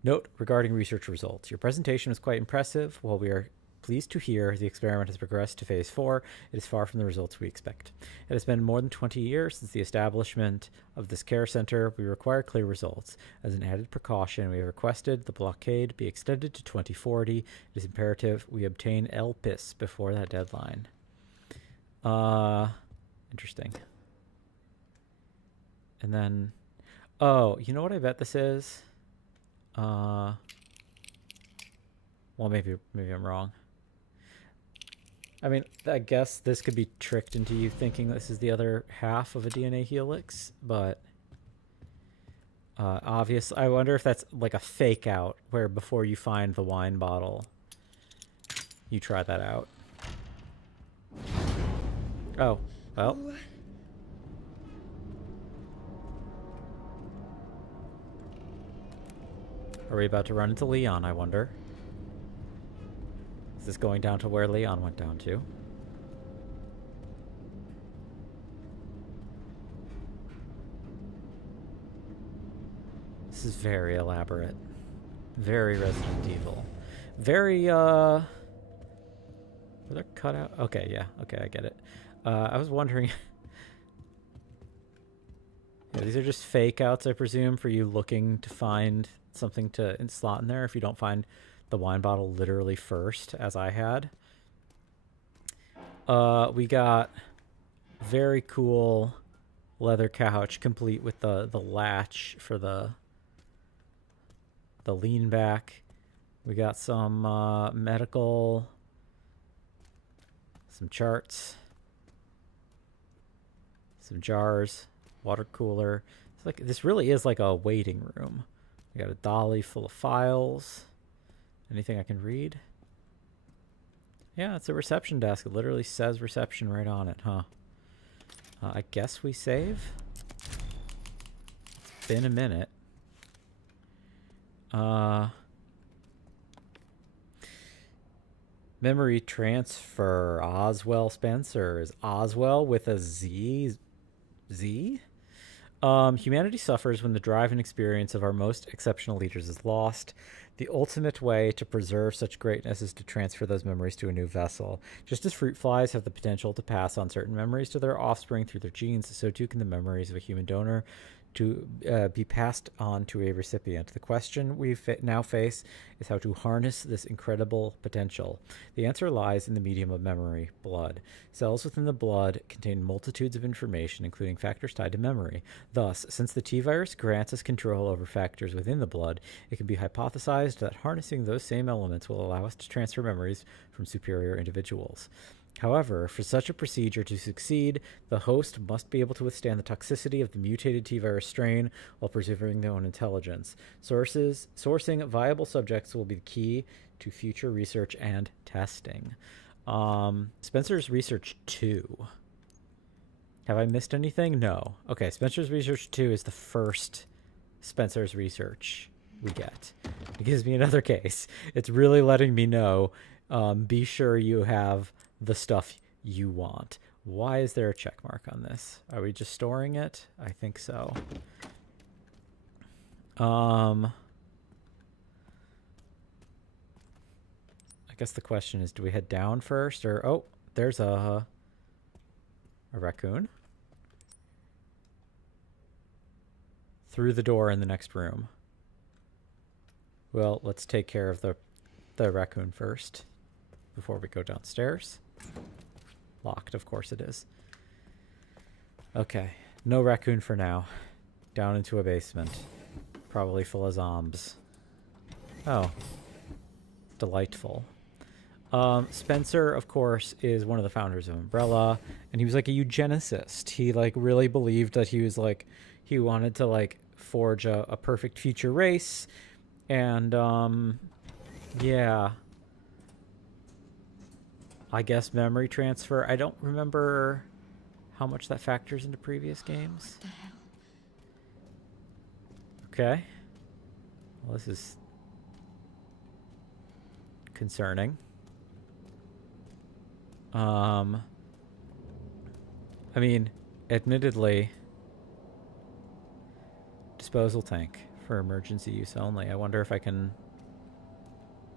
Note regarding research results. Your presentation was quite impressive. While we are pleased to hear the experiment has progressed to phase 4, it is far from the results we expect. It has been more than 20 years since the establishment of this care center. We require clear results. As an added precaution, we have requested the blockade be extended to 2040. It is imperative we obtain LPIS before that deadline. Interesting. And then, oh, you know what I bet this is? Well, maybe I'm wrong. I mean, I guess this could be tricked into you thinking this is the other half of a DNA helix, but obvious. I wonder if that's like a fake out where before you find the wine bottle, you try that out. Oh, well. Are we about to run into Leon, I wonder? Is this going down to where Leon went down to? This is very elaborate. Very Resident Evil. Very, were there cut out? Okay, yeah. Okay, I get it. I was wondering... yeah, these are just fake outs, I presume, for you looking to find something to slot in there if you don't find the wine bottle literally first, as I had. We got very cool leather couch, complete with the latch for the lean back. We got some medical, some charts, some jars, water cooler. It's like this really is like a waiting room. We got a dolly full of files. Anything I can read? Yeah, it's a reception desk. It literally says reception right on it, huh? I guess we save. It's been a minute. Memory transfer. Oswell Spencer. Is Oswell with a Z? Z? Humanity suffers when the drive and experience of our most exceptional leaders is lost. The ultimate way to preserve such greatness is to transfer those memories to a new vessel. Just as fruit flies have the potential to pass on certain memories to their offspring through their genes, so too can the memories of a human donor to be passed on to a recipient. The question we now face is how to harness this incredible potential. The answer lies in the medium of memory, blood. Cells within the blood contain multitudes of information, including factors tied to memory. Thus, since the T-virus grants us control over factors within the blood, it can be hypothesized that harnessing those same elements will allow us to transfer memories from superior individuals. However, for such a procedure to succeed, the host must be able to withstand the toxicity of the mutated T-virus strain while preserving their own intelligence. Sourcing viable subjects will be the key to future research and testing. Spencer's Research 2. Have I missed anything? No. Okay, Spencer's Research 2 is the first Spencer's Research we get. It gives me another case. It's really letting me know, be sure you have the stuff you want. Why is there a check mark on this? Are we just storing it? I think so. I guess the question is, do we head down first or... Oh, there's a raccoon. Through the door in the next room. Well, let's take care of the raccoon first before we go downstairs. Locked, of course it is. Okay, no raccoon for now. Down into a basement. Probably full of zombs. Oh. Delightful. Spencer, of course, is one of the founders of Umbrella, and he was like a eugenicist. He like really believed that he was like, he wanted to like forge a perfect future race, and yeah. I guess memory transfer. I don't remember how much that factors into previous games. What the hell? Okay. Well, this is concerning. I mean, admittedly, disposal tank for emergency use only. I wonder if I can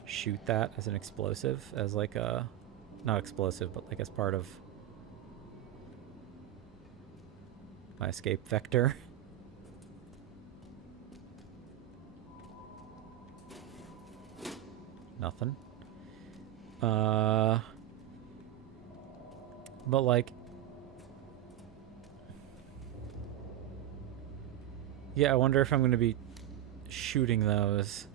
shoot that as an explosive, as like a... Not explosive, but like as part of my escape vector. Nothing. But like... Yeah, I wonder if I'm going to be shooting those.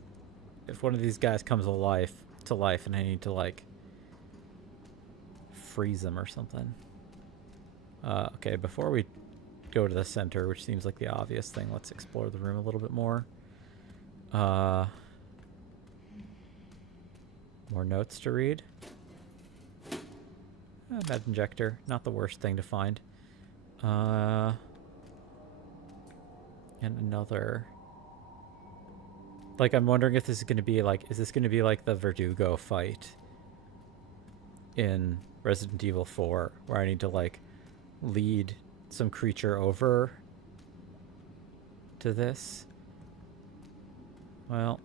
If one of these guys comes to life and I need to like... freeze them or something. Okay, before we go to the center, which seems like the obvious thing, let's explore the room a little bit more. More notes to read. Med injector, not the worst thing to find. And another... Like, I'm wondering if this is going to be like... Is this going to be like the Verdugo fight in Resident Evil 4, where I need to like lead some creature over to this? Well,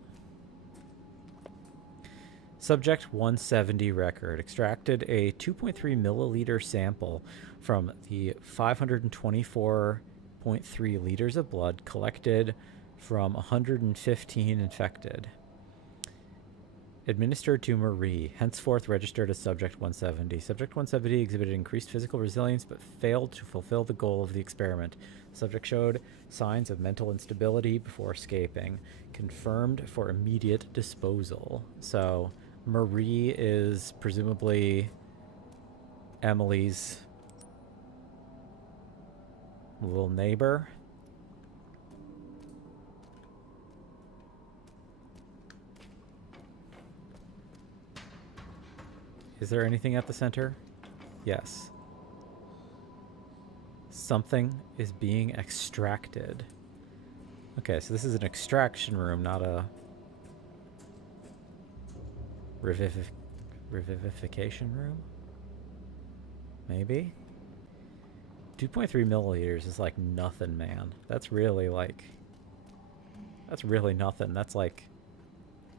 Subject 170 record extracted a 2.3 milliliter sample from the 524.3 liters of blood collected from 115 infected. Administered to Marie, henceforth registered as Subject 170. Subject 170 exhibited increased physical resilience but failed to fulfill the goal of the experiment. The subject showed signs of mental instability before escaping. Confirmed for immediate disposal. So, Marie is presumably Emily's little neighbor. Is there anything at the center? Yes. Something is being extracted. Okay, so this is an extraction room, not a revivification room? Maybe? 2.3 milliliters is like nothing, man. That's really like... That's really nothing. That's like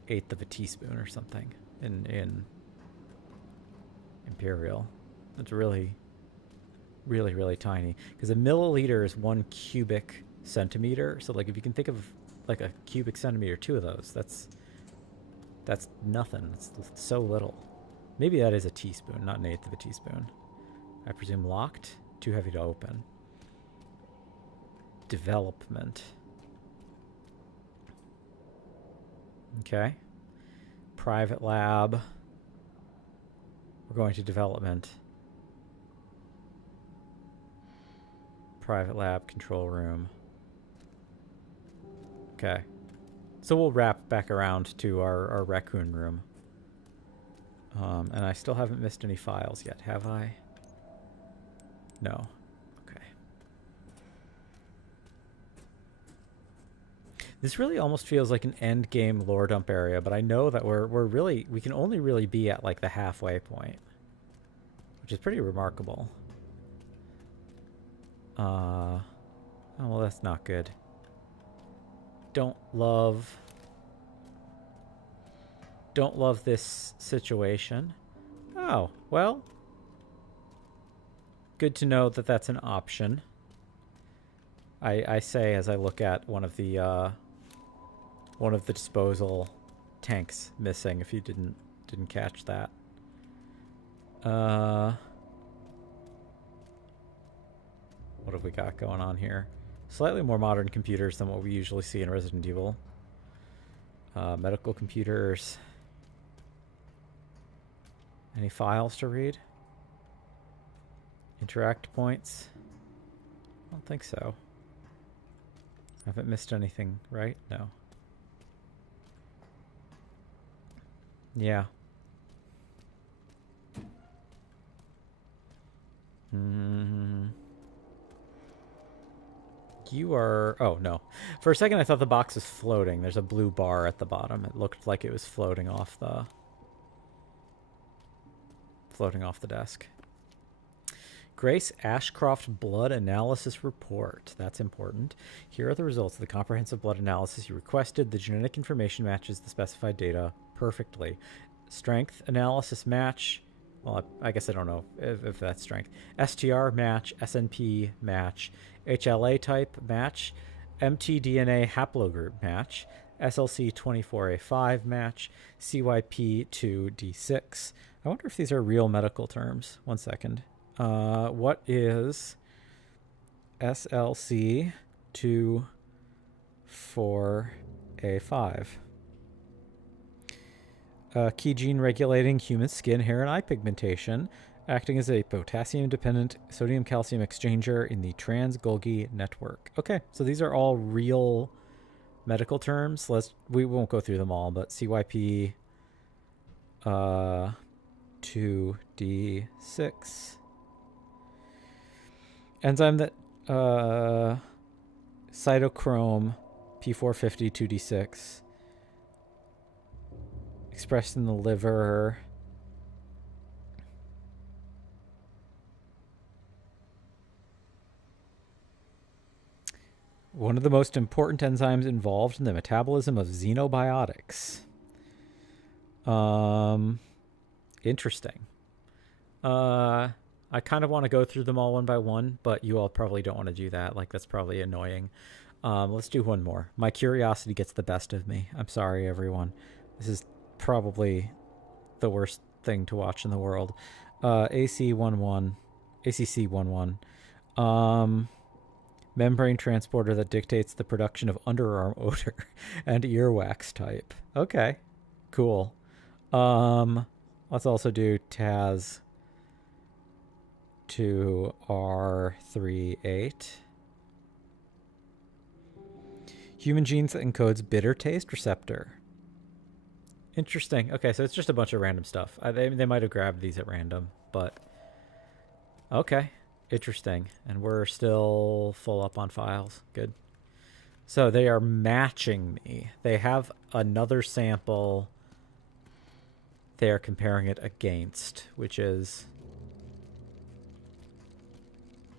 1/8 of a teaspoon or something in Imperial. That's really, really, really tiny. Because a milliliter is 1 cubic centimeter. So like if you can think of like a cubic centimeter, 2 of those, that's nothing. It's so little. Maybe that is a teaspoon, not an eighth of a teaspoon. I presume locked, too heavy to open. Development. Okay. Private lab. We're going to development. Private lab, control room. Okay. So we'll wrap back around to our raccoon room. And I still haven't missed any files yet, have I? No. Okay. This really almost feels like an end game lore dump area, but I know that we can only really be at like the halfway point, which is pretty remarkable. Oh, well, that's not good. Don't love this situation. Oh, well, good to know that that's an option. I say as I look at one of the disposal tanks missing, if you didn't catch that. What have we got going on here? Slightly more modern computers than what we usually see in Resident Evil. Medical computers. Any files to read? Interact points? I don't think so. I haven't missed anything, right? No. Yeah. You are... Oh, no. For a second, I thought the box was floating. There's a blue bar at the bottom. It looked like it was floating off the desk. Grace Ashcroft Blood Analysis Report. That's important. Here are the results of the comprehensive blood analysis you requested. The genetic information matches the specified data perfectly. Strength analysis match. Well, I guess I don't know if that's strength. STR match. SNP match. HLA type match. mtDNA haplogroup match. SLC24A5 match. CYP2D6. I wonder if these are real medical terms. One second. What is SLC24A5? Key gene regulating human skin, hair, and eye pigmentation, acting as a potassium-dependent sodium-calcium exchanger in the trans-Golgi network. Okay, so these are all real medical terms. We won't go through them all, but CYP 2D6. Enzyme that cytochrome P450 2D6 expressed in the liver. One of the most important enzymes involved in the metabolism of xenobiotics. Interesting. I kind of want to go through them all one by one, but you all probably don't want to do that. Like, that's probably annoying. Let's do one more. My curiosity gets the best of me. I'm sorry, everyone. This is probably the worst thing to watch in the world. ACC11. Membrane transporter that dictates the production of underarm odor and earwax type. Okay, cool. Let's also do TAS 2R38. Human genes that encodes bitter taste receptor. Interesting. Okay, so it's just a bunch of random stuff. They might have grabbed these at random, but okay. Interesting. And we're still full up on files. Good. So they are matching me. They have another sample they're comparing it against, which is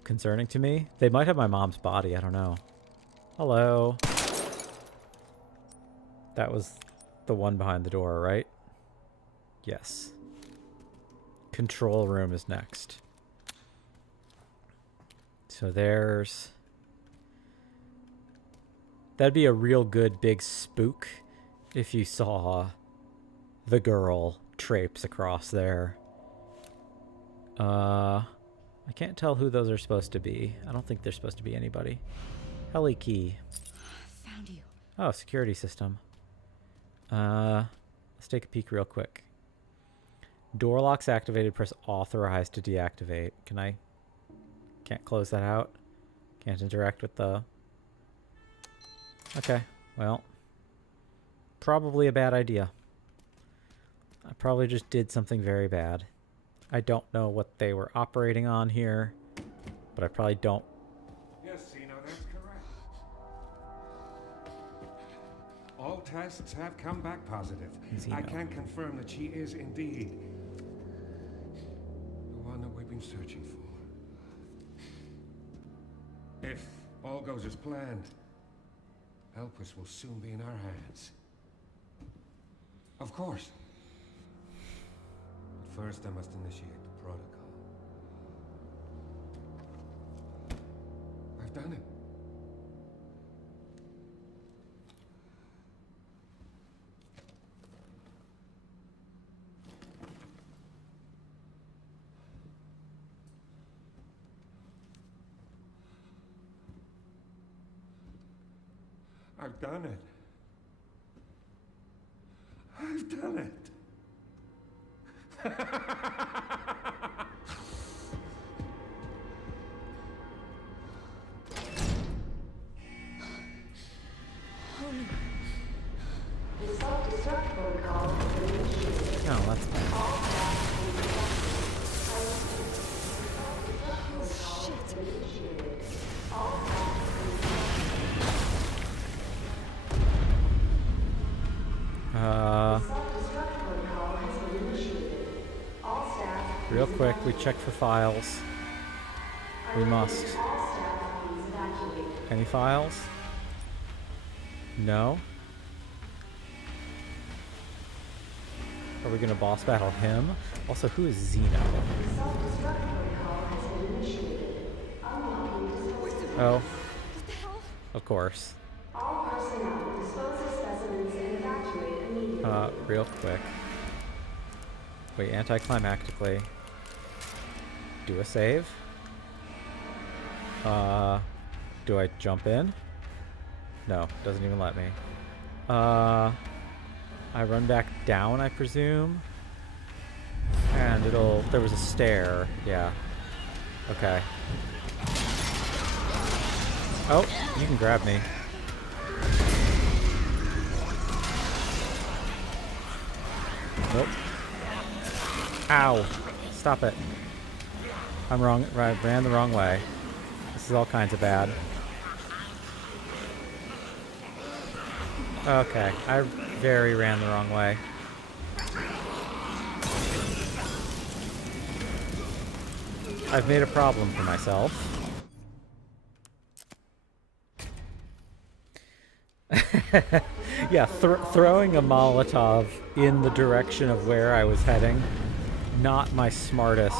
concerning to me. They might have my mom's body. I don't know. Hello. That was the one behind the door, right? Yes. Control room is next. So there's That'd be a real good big spook if you saw the girl traipse across there. I can't tell who those are supposed to be. I don't think they're supposed to be anybody. Heli key. Found you. Oh, security system. Let's take a peek real quick. Door locks activated. Press authorize to deactivate. Can I? Can't close that out. Can't interact with the... Okay, well. Probably a bad idea. I probably just did something very bad. I don't know what they were operating on here, but I probably don't. Yes, Zeno, that's correct. All tests have come back positive. Zeno. I can confirm that she is indeed the one that we've been searching for. If all goes as planned, Elpis will soon be in our hands. Of course. But first, I must initiate the protocol. I've done it. I've done it. I've done it. The self-destruct protocol has been initiated. No, that's fine. Real quick, we check for files. We must. Any files? No? Are we gonna boss battle him? Also, who is Zeno? Oh. Of course. Real quick. Wait, anticlimactically. Do a save. Do I jump in? No, doesn't even let me. I run back down, I presume. And it'll... There was a stair. Yeah. Okay. Oh, you can grab me. Nope. Ow. Stop it. I'm wrong. I ran the wrong way. This is all kinds of bad. Okay. I very ran the wrong way. I've made a problem for myself. Yeah, throwing a Molotov in the direction of where I was heading, not my smartest.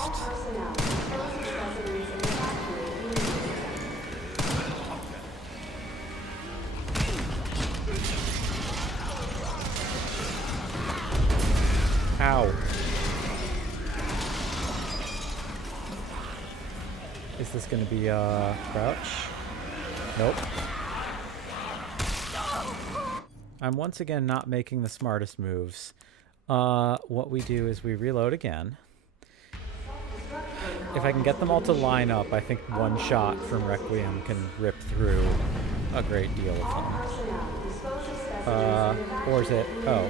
Ow. Is this going to be a crouch? Nope. I'm once again not making the smartest moves. What we do is we reload again. If I can get them all to line up, I think one shot from Requiem can rip through a great deal of them. Or is it... Oh.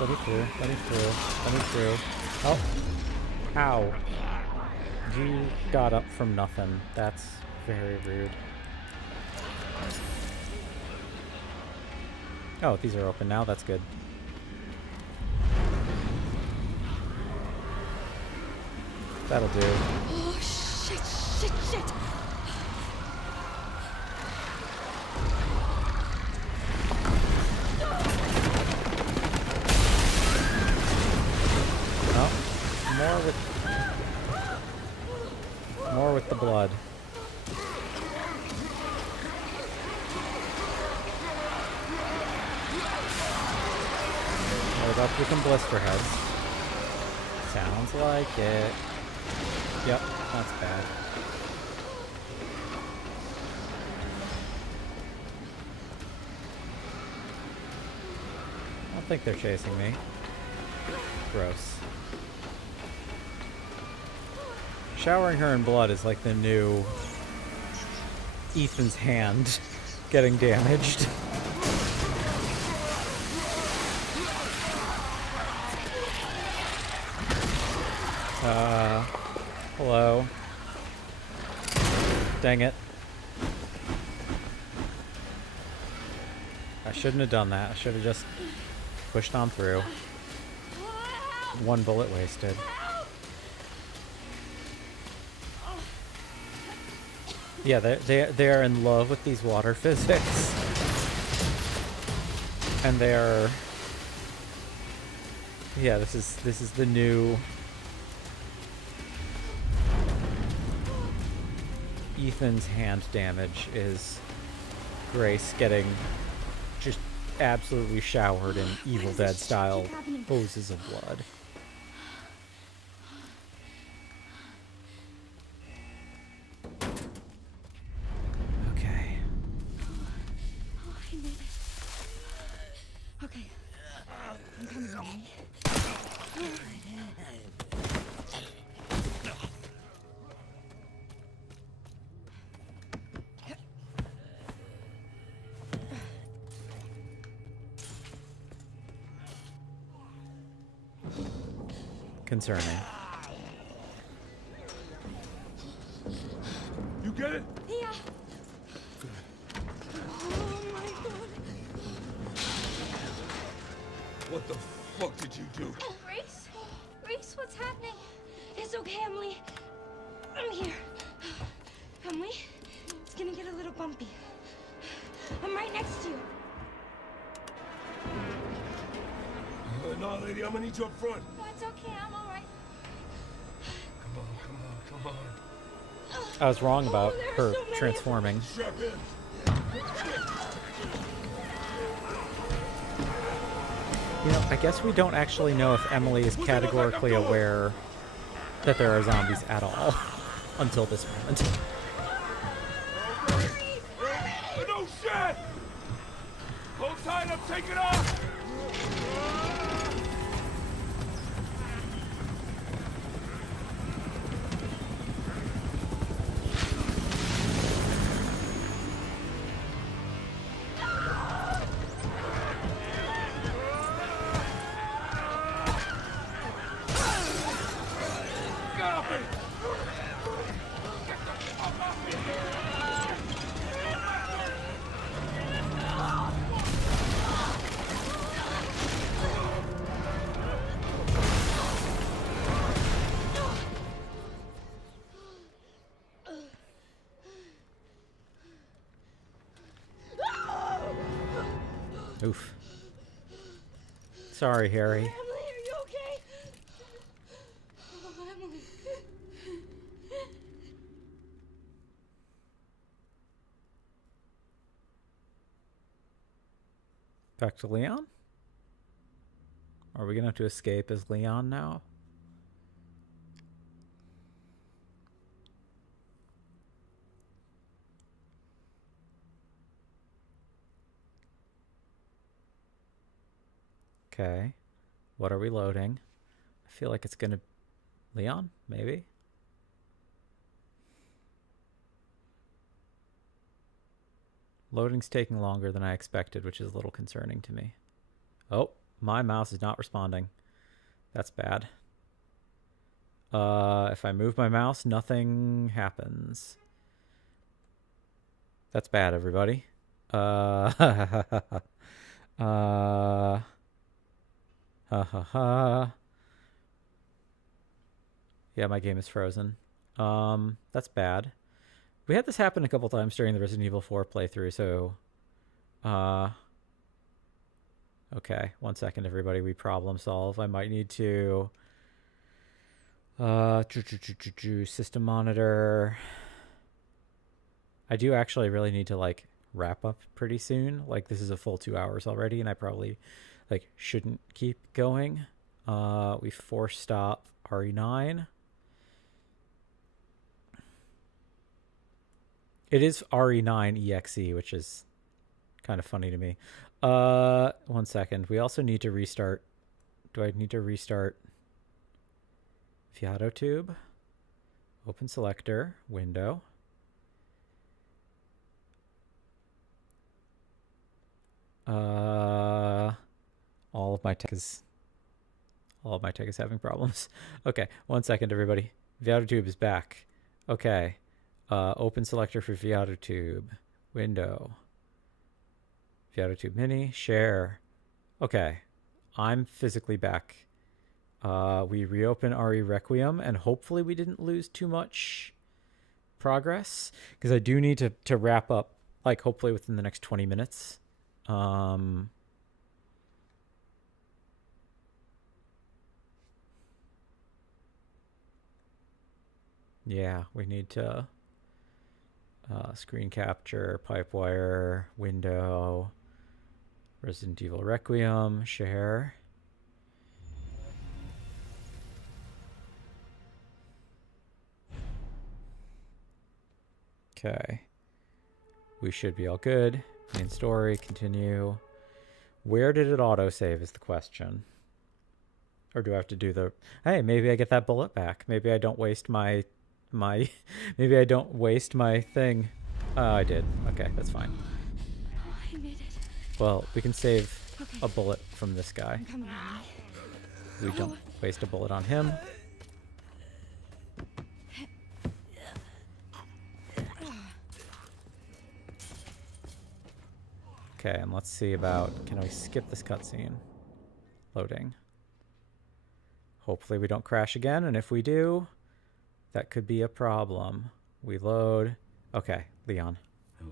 Let me through, let me through, let me through. Oh. Ow. You got up from nothing. That's Very rude. Oh, these are open now. That's good. That'll do. Oh, shit, shit, shit! Oh, more with the blood. Load up with some blister heads. Sounds like it. Yep, that's bad. I don't think they're chasing me. Gross. Showering her in blood is like the new Ethan's hand getting damaged. Hello. Dang it. I shouldn't have done that. I should have just pushed on through. One bullet wasted. Yeah, they are in love with these water physics. And they are... Yeah, this is the new... Ethan's hand damage is Grace getting just absolutely showered in Evil Dead style hoses of blood. Okay. Oh, I made it. Okay. I'm coming, Ray. Concerning. You get it? Yeah. Oh my god. What the fuck did you do? Reese? Reese, what's happening? It's okay, Emily. I'm here. Emily, it's gonna get a little bumpy. I'm right next to you. No, lady, I'm gonna need you up front. No, it's okay. I'm all right. Come on. I was wrong about there are her so many of them. transforming. Strap in. You know, I guess we don't actually know if Emily is categorically aware that there are zombies at all until this moment. No shit! Hold tight, I'm taking off! Oof. Sorry, Harry. Emily, are you okay? Oh, Emily. Back to Leon? Are we gonna have to escape as Leon now? Okay. What are we loading? I feel like it's gonna... Leon? Maybe? Loading's taking longer than I expected, which is a little concerning to me. Oh, my mouse is not responding. That's bad. If I move my mouse, nothing happens. That's bad, everybody. Uh, ha ha ha. Yeah, my game is frozen. That's bad. We had this happen a couple times during the Resident Evil 4 playthrough, so okay, 1 second, everybody. We problem solve. I might need to system monitor. I do actually really need to like wrap up pretty soon. Like this is a full 2 hours already, and I probably like shouldn't keep going. We force stop RE9. It is RE9 EXE, which is kind of funny to me. 1 second. We also need to restart. Do I need to restart PNGtuber? Open selector, window. All of my tech is having problems. Okay, 1 second, everybody. PNGtuber is back. Okay. Open selector for PNGtuber. Window. PNGtuber Mini. Share. Okay. I'm physically back. We reopen RE Requiem, and hopefully we didn't lose too much progress, because I do need to wrap up, like, hopefully within the next 20 minutes. Yeah, we need to screen capture, pipe wire, window, Resident Evil Requiem, share. Okay. We should be all good. Main story, continue. Where did it autosave is the question. Or do I have to do the... Hey, maybe I get that bullet back. Maybe I don't waste my maybe I don't waste my thing. Oh, I did. Okay, that's fine. I made it. Well, we can save a bullet from this guy. I'm coming on. We don't waste a bullet on him. Okay, and let's see about... Can we skip this cutscene? Loading. Hopefully we don't crash again, and if we do, that could be a problem. We load. Okay, Leon.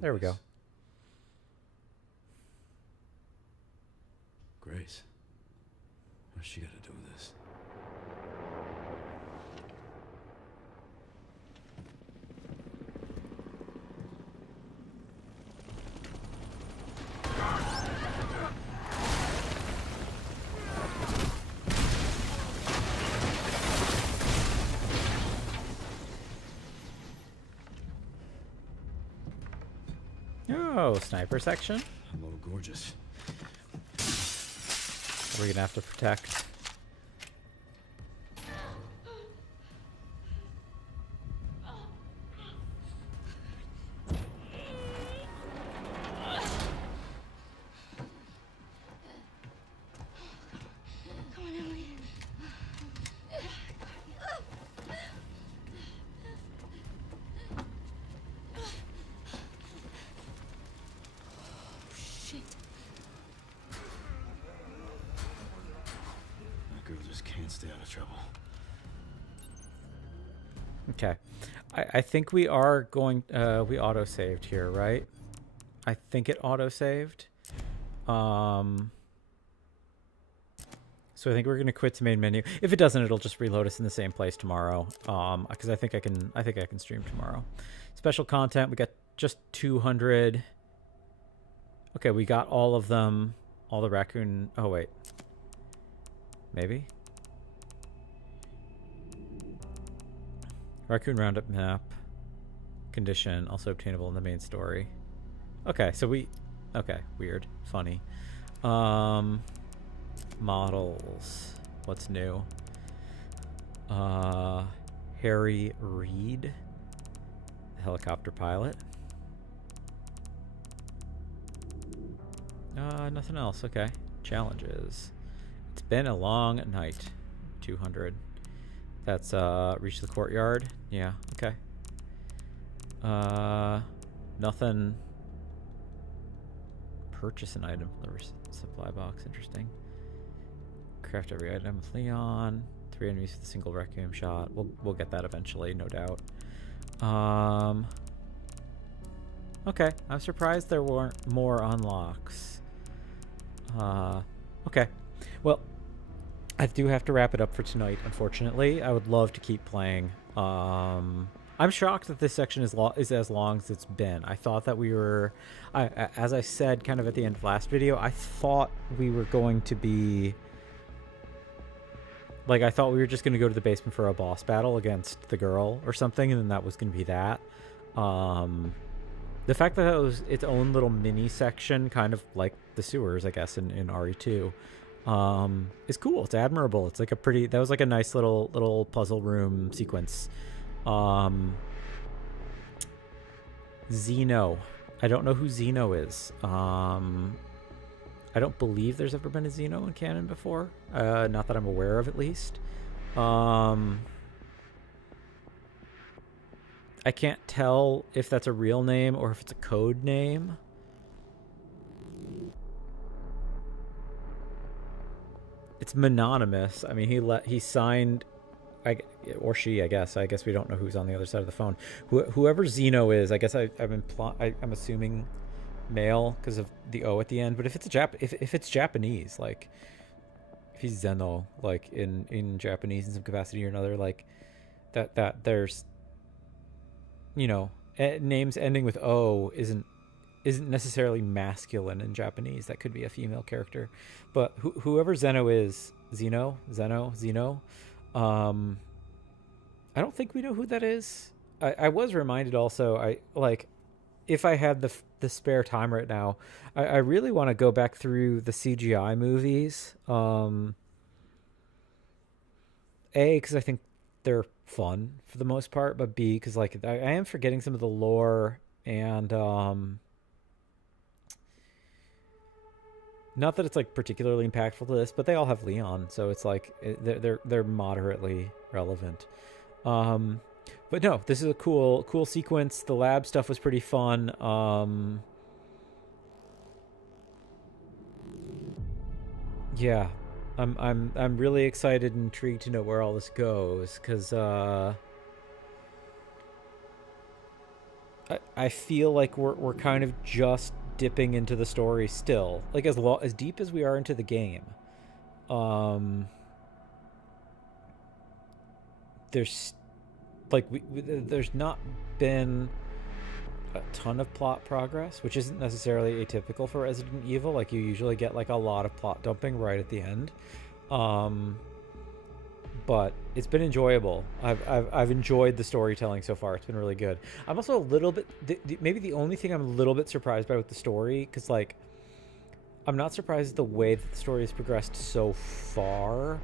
There we go. Grace. What's she got to do with this? Oh, sniper section. Hello, gorgeous. We're gonna have to protect. Come on, Emily. Shit. That girl just can't stay out of trouble. Okay. I think we are going... we auto-saved here, right? I think it auto-saved. So I think we're going to quit to main menu. If it doesn't, it'll just reload us in the same place tomorrow. Because I think I can stream tomorrow. Special content, we got just 200. Okay, we got all of them. All the raccoon... Oh, wait. Maybe? Raccoon Roundup map. Condition, also obtainable in the main story. Okay, so we... Okay, weird. Funny. Models. What's new? Harry Reid. Helicopter pilot. Nothing else. Okay. Challenges. It's been a long night. 200. That's reach the courtyard. Yeah, okay. Nothing. Purchase an item from the supply box. Interesting. Craft every item with Leon. 3 enemies with a single Requiem shot. We'll get that eventually, no doubt. Okay. I'm surprised there weren't more unlocks. Okay. Well, I do have to wrap it up for tonight, unfortunately. I would love to keep playing. I'm shocked that this section is as long as it's been. I thought that we were... as I said kind of at the end of last video, I thought we were going to be... Like, I thought we were just going to go to the basement for a boss battle against the girl or something, and then that was going to be that. The fact that it was its own little mini section, kind of like the sewers, I guess, in RE2, is cool. It's admirable. It's like a pretty... That was like a nice little puzzle room sequence. Xeno. I don't know who Xeno is. I don't believe there's ever been a Xeno in canon before. Not that I'm aware of, at least. I can't tell if that's a real name or if it's a code name. It's mononymous. I mean, he signed, or she, I guess. I guess we don't know who's on the other side of the phone. Whoever Xeno is, I guess I'm assuming male because of the O at the end. But if it's if it's Japanese, like if he's Zeno, like in Japanese in some capacity or another, like that there's, you know, names ending with O isn't necessarily masculine in Japanese. That could be a female character. But whoever Zeno is, Zeno, I don't think we know who that is. I was reminded also, if I had the spare time right now, I really want to go back through the CGI movies. A, because I think they're fun for the most part, but B, because like I am forgetting some of the lore, and not that it's like particularly impactful to this, but they all have Leon, so it's like they're moderately relevant. But no, this is a cool sequence. The lab stuff was pretty fun. Yeah, I'm really excited and intrigued to know where all this goes, because I feel like we're kind of just dipping into the story still, like as deep as we are into the game. There's like there's not been a ton of plot progress, which isn't necessarily atypical for Resident Evil. Like you usually get like a lot of plot dumping right at the end, but it's been enjoyable. I've enjoyed the storytelling so far. It's been really good. I'm also a little bit maybe the only thing I'm a little bit surprised by with the story, because like I'm not surprised at the way that the story has progressed so far.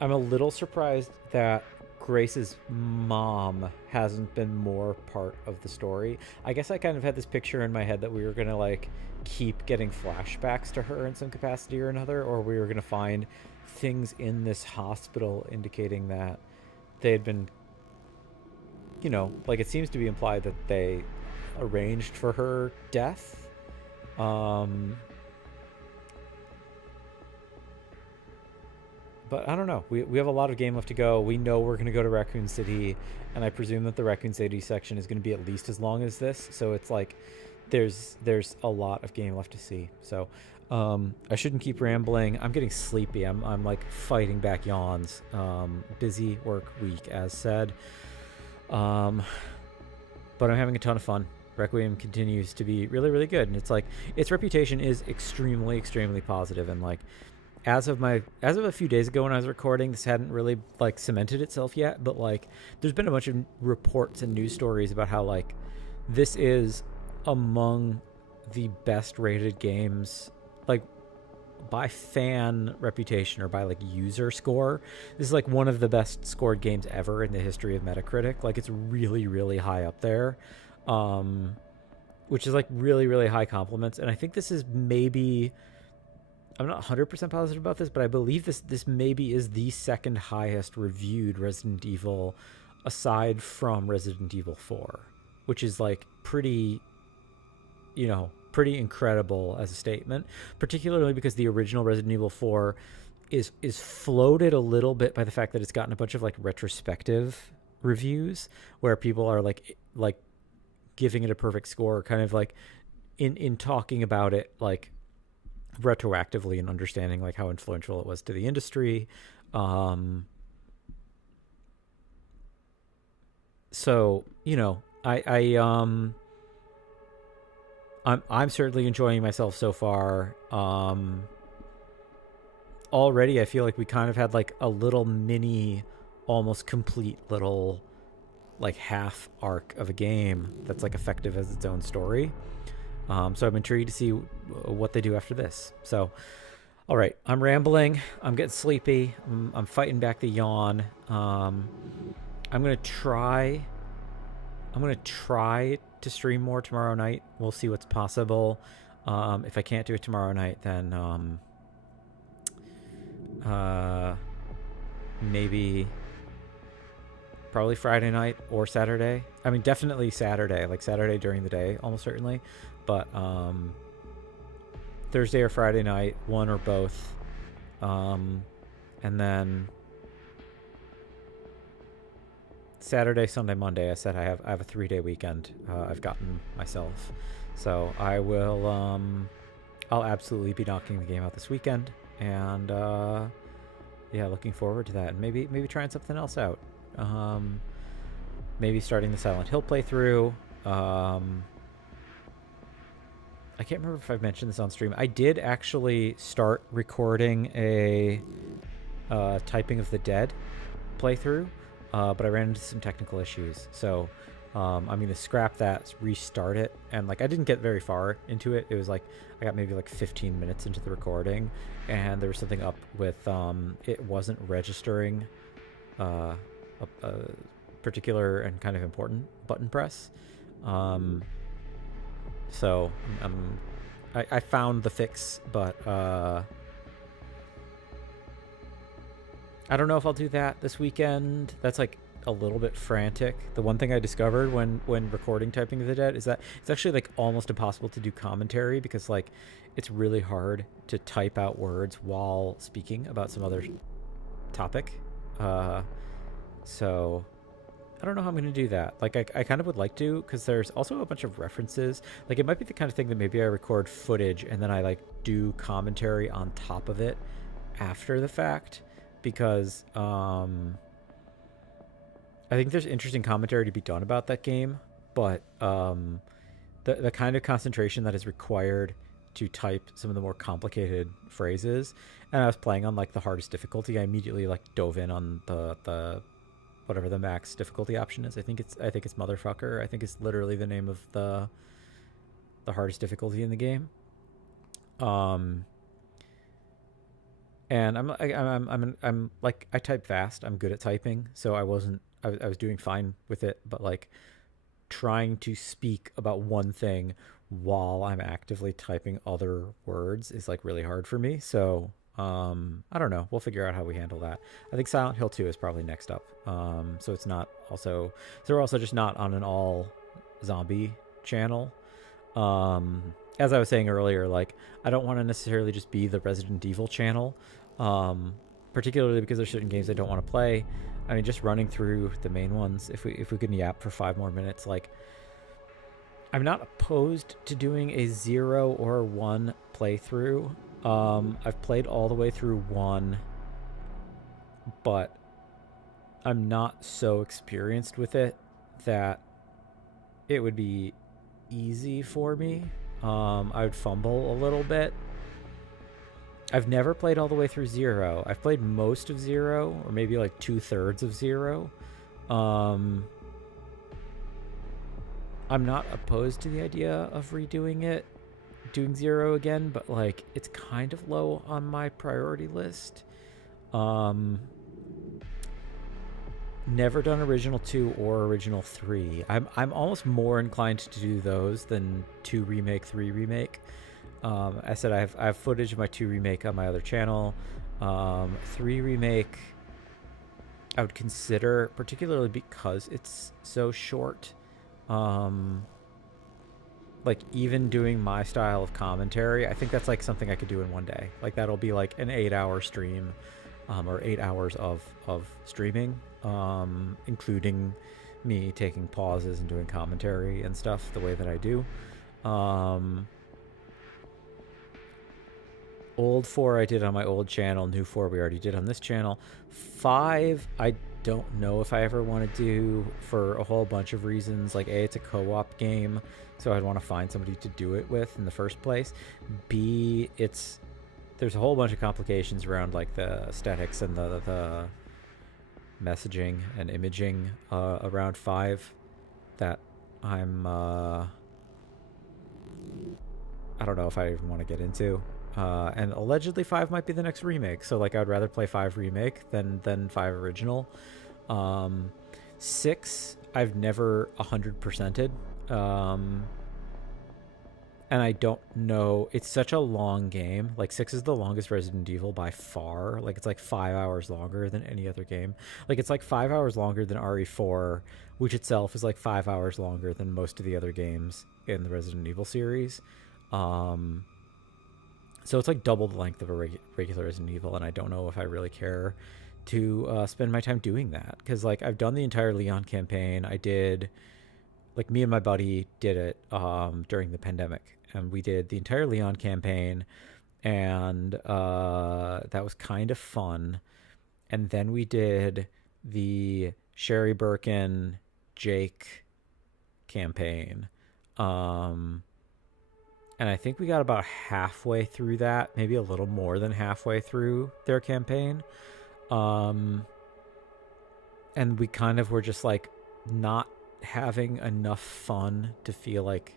I'm a little surprised that Grace's mom hasn't been more part of the story. I guess I kind of had this picture in my head that we were gonna like keep getting flashbacks to her in some capacity or another, or we were gonna find things in this hospital indicating that they had been, you know, like it seems to be implied that they arranged for her death. But I don't know. We have a lot of game left to go. We know we're going to go to Raccoon City, and I presume that the Raccoon City section is going to be at least as long as this. So it's like there's a lot of game left to see. So I shouldn't keep rambling. I'm getting sleepy. I'm like fighting back yawns. Busy work week, as said. But I'm having a ton of fun. Requiem continues to be really, really good, and it's like its reputation is extremely positive, and like as of a few days ago when I was recording, this hadn't really like cemented itself yet, but like there's been a bunch of reports and news stories about how like this is among the best rated games, like by fan reputation or by like user score. This is like one of the best scored games ever in the history of Metacritic. Like it's really high up there, which is like really high compliments. And I think this is maybe, I'm not 100% positive about this, but I believe this maybe is the second highest reviewed Resident Evil aside from Resident Evil 4, which is like pretty pretty incredible as a statement, particularly because the original Resident Evil 4 is floated a little bit by the fact that it's gotten a bunch of like retrospective reviews where people are like giving it a perfect score, kind of like in talking about it like retroactively and understanding like how influential it was to the industry. So I'm certainly enjoying myself so far. Already I feel like we kind of had like a little mini, almost complete little like half arc of a game that's like effective as its own story. So I'm intrigued to see what they do after this. So, all right, I'm rambling. I'm getting sleepy. I'm fighting back the yawn. I'm gonna try to stream more tomorrow night. We'll see what's possible. If I can't do it tomorrow night, then maybe probably Friday night or Saturday. I mean, definitely Saturday, like Saturday during the day, almost certainly. But Thursday or Friday night, one or both. And then Saturday, Sunday, Monday, I said I have a 3-day weekend I've gotten myself. So I will I'll absolutely be knocking the game out this weekend, and yeah, looking forward to that. And maybe trying something else out. Maybe starting the Silent Hill playthrough. I can't remember if I've mentioned this on stream. I did actually start recording a Typing of the Dead playthrough, but I ran into some technical issues. So I'm going to scrap that, restart it. And like I didn't get very far into it. It was like I got maybe like 15 minutes into the recording, and there was something up with it wasn't registering a particular and kind of important button press. So I found the fix, but I don't know if I'll do that this weekend. That's like a little bit frantic. The one thing I discovered when recording Typing of the Dead is that it's actually like almost impossible to do commentary, because like it's really hard to type out words while speaking about some other topic. So I don't know how I'm going to do that. Like, I kind of would like to, because there's also a bunch of references. Like, it might be the kind of thing that maybe I record footage and then I, like, do commentary on top of it after the fact. Because, I think there's interesting commentary to be done about that game. But, the kind of concentration that is required to type some of the more complicated phrases. And I was playing on, like, the hardest difficulty. I immediately, like, dove in on the whatever the max difficulty option is. I think it's motherfucker. I think it's literally the name of the hardest difficulty in the game. And I'm like, I type fast. I'm good at typing, so I was doing fine with it. But like, trying to speak about one thing while I'm actively typing other words is like really hard for me. So I don't know. We'll figure out how we handle that. I think Silent Hill 2 is probably next up. So it's not also, so we're also just not on an all zombie channel. As I was saying earlier, like, I don't want to necessarily just be the Resident Evil channel, particularly because there's certain games I don't want to play. I mean, just running through the main ones, if we can yap for 5 more minutes, like, I'm not opposed to doing a 0 or 1 playthrough. I've played all the way through 1, but I'm not so experienced with it that it would be easy for me. I would fumble a little bit. I've never played all the way through 0. I've played most of 0, or maybe like 2/3 of 0. I'm not opposed to the idea of redoing it, doing 0 again, but like, it's kind of low on my priority list. Never done original 2 or original 3. I'm almost more inclined to do those than 2 remake, 3 remake. I said I have footage of my 2 remake on my other channel. 3 remake I would consider, particularly because it's so short. Like, like even doing my style of commentary, I think that's like something I could do in one day. Like that'll be like an 8-hour stream, or 8 hours of streaming, including me taking pauses and doing commentary and stuff the way that I do. Old 4 I did on my old channel. New 4 we already did on this channel. 5 I don't know if I ever want to do, for a whole bunch of reasons. Like A, it's a co-op game, so I'd want to find somebody to do it with in the first place. B, there's a whole bunch of complications around like the aesthetics and the messaging and imaging around 5 that I'm I don't know if I even want to get into. And allegedly 5 might be the next remake, so like I'd rather play 5 remake than 5 original. 6 I've never 100%ed, and I don't know, it's such a long game. Like 6 is the longest Resident Evil by far. Like it's like 5 hours longer than any other game. Like it's like 5 hours longer than RE4, which itself is like 5 hours longer than most of the other games in the Resident Evil series. So it's like double the length of a regular Resident Evil, and I don't know if I really care to spend my time doing that. Because, like, I've done the entire Leon campaign. I did, like, me and my buddy did it during the pandemic. And we did the entire Leon campaign, and that was kind of fun. And then we did the Sherry Birkin, Jake campaign. And I think we got about halfway through that, maybe a little more than halfway through their campaign. And we kind of were just like not having enough fun to feel like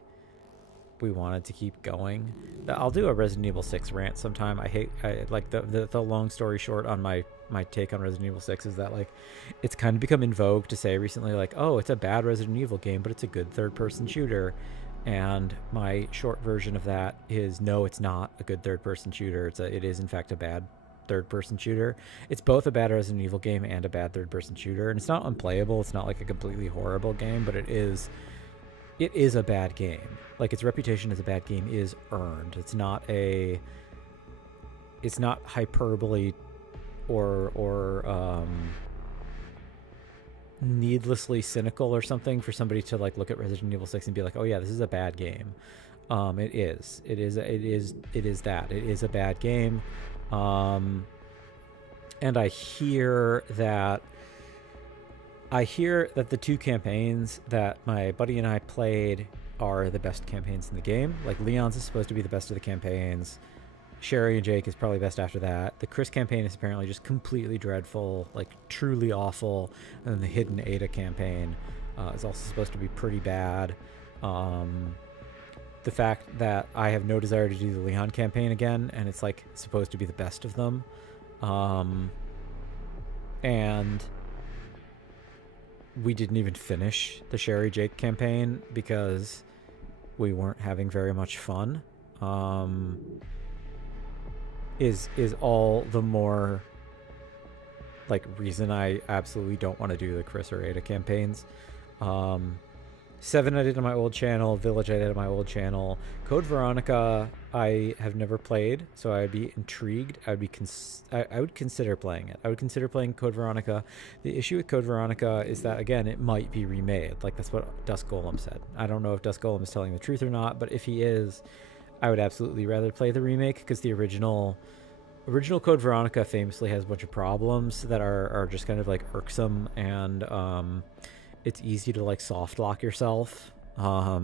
we wanted to keep going. I'll do a Resident Evil 6 rant sometime. I like the long story short on my take on Resident Evil 6 is that like it's kind of become in vogue to say recently like, oh, it's a bad Resident Evil game, but it's a good third-person shooter. And my short version of that is no, it's not a good third-person shooter. It is in fact a bad third-person shooter. It's both a bad Resident Evil game and a bad third-person shooter, and it's not unplayable. It's not like a completely horrible game, but it is a bad game. Like its reputation as a bad game is earned. It's not hyperbole or needlessly cynical or something for somebody to like look at Resident Evil 6 and be like, oh yeah, this is a bad game. It is that. It is a bad game. And I hear that the 2 campaigns that my buddy and I played are the best campaigns in the game. Like Leon's is supposed to be the best of the campaigns. Sherry and Jake is probably best after that. The Chris campaign is apparently just completely dreadful, like truly awful. And then the Hidden Ada campaign is also supposed to be pretty bad. The fact that I have no desire to do the Leon campaign again, and it's like supposed to be the best of them. And we didn't even finish the Sherry Jake campaign because we weren't having very much fun. Is all the more like reason I absolutely don't want to do the Chris or Ada campaigns. 7 I did on my old channel. Village I did on my old channel. Code Veronica I have never played, so I'd be intrigued. I would consider playing it. I would consider playing Code Veronica. The issue with Code Veronica is that, again, it might be remade. Like, that's what Dusk Golem said. I don't know if Dusk Golem is telling the truth or not, but if he is, I would absolutely rather play the remake, because the original Code Veronica famously has a bunch of problems that are just kind of like irksome, and it's easy to like soft lock yourself. I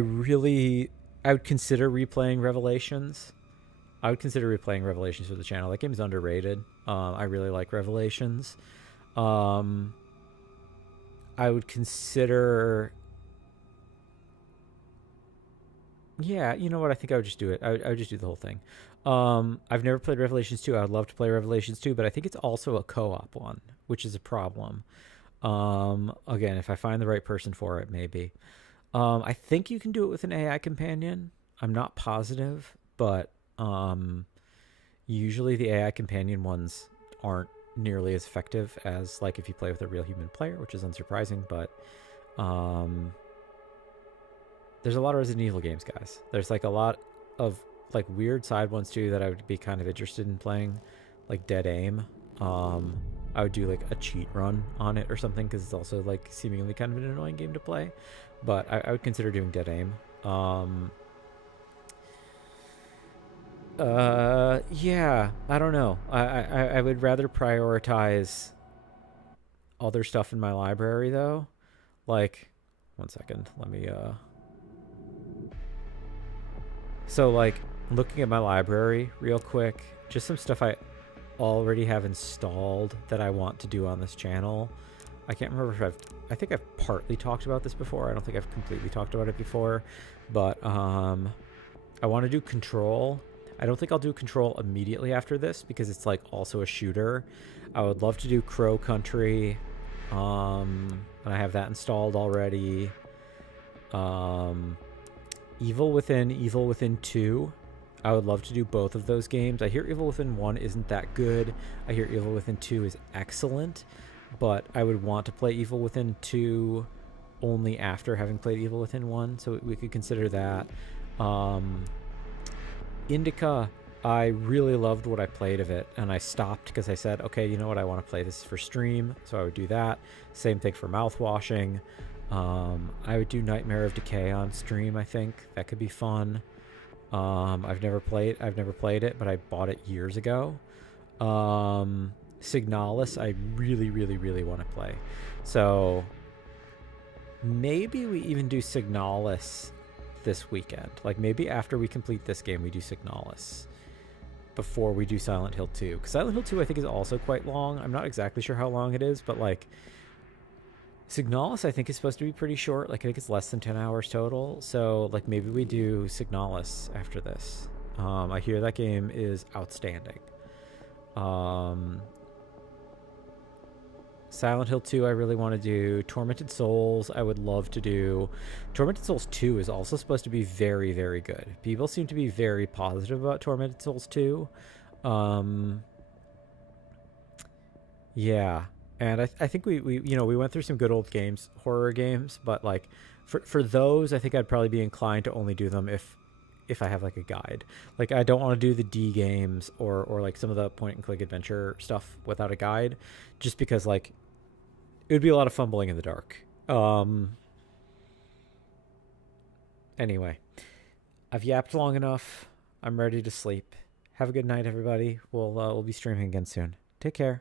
would consider replaying Revelations. I would consider replaying Revelations for the channel. That game is underrated. I really like Revelations. I would consider... Yeah, you know what? I think I would just do it. I would just do the whole thing. I've never played Revelations 2. I would love to play Revelations 2, but I think it's also a co-op one, which is a problem. Again, if I find the right person for it, maybe. I think you can do it with an AI companion. I'm not positive, but usually the AI companion ones aren't nearly as effective as like if you play with a real human player, which is unsurprising, but there's a lot of Resident Evil games, guys. There's like a lot of like weird side ones too that I would be kind of interested in playing, like Dead Aim. I would do like a cheat run on it or something because it's also like seemingly kind of an annoying game to play, but I would consider doing Dead Aim. Yeah, I don't know. I would rather prioritize other stuff in my library though. Like, one second, let me so like looking at my library real quick, just some stuff I already have installed that I want to do on this channel. I can't remember if I think I've partly talked about this before. I don't think I've completely talked about it before, but I want to do Control. I don't think I'll do Control immediately after this because it's like also a shooter. I would love to do Crow Country, and I have that installed already. Evil Within 2. I would love to do both of those games. I hear Evil Within 1 isn't that good. I hear Evil Within 2 is excellent, but I would want to play Evil Within 2 only after having played Evil Within 1, so we could consider that. Indica, I really loved what I played of it, and I stopped because I said, okay, you know what, I want to play this for stream, so I would do that. Same thing for Mouthwashing. I would do Nightmare of Decay on stream, I think. That could be fun. I've never played it, but I bought it years ago. Signalis, I really, really, really want to play. So maybe we even do Signalis this weekend. Like maybe after we complete this game, we do Signalis before we do Silent Hill 2. Because Silent Hill 2 I think is also quite long. I'm not exactly sure how long it is, but like Signalis I think is supposed to be pretty short. Like I think it's less than 10 hours total. So like maybe we do Signalis after this. I hear that game is outstanding. Silent Hill 2 I really want to do. Tormented Souls I would love to do. Tormented Souls 2 is also supposed to be very, very good. People seem to be very positive about Tormented Souls 2. Yeah. And I think we went through some good old games, horror games, but like for those, I think I'd probably be inclined to only do them if I have like a guide. Like I don't want to do the D games or like some of the point and click adventure stuff without a guide, just because like it would be a lot of fumbling in the dark. Anyway, I've yapped long enough. I'm ready to sleep. Have a good night, everybody. We'll be streaming again soon. Take care.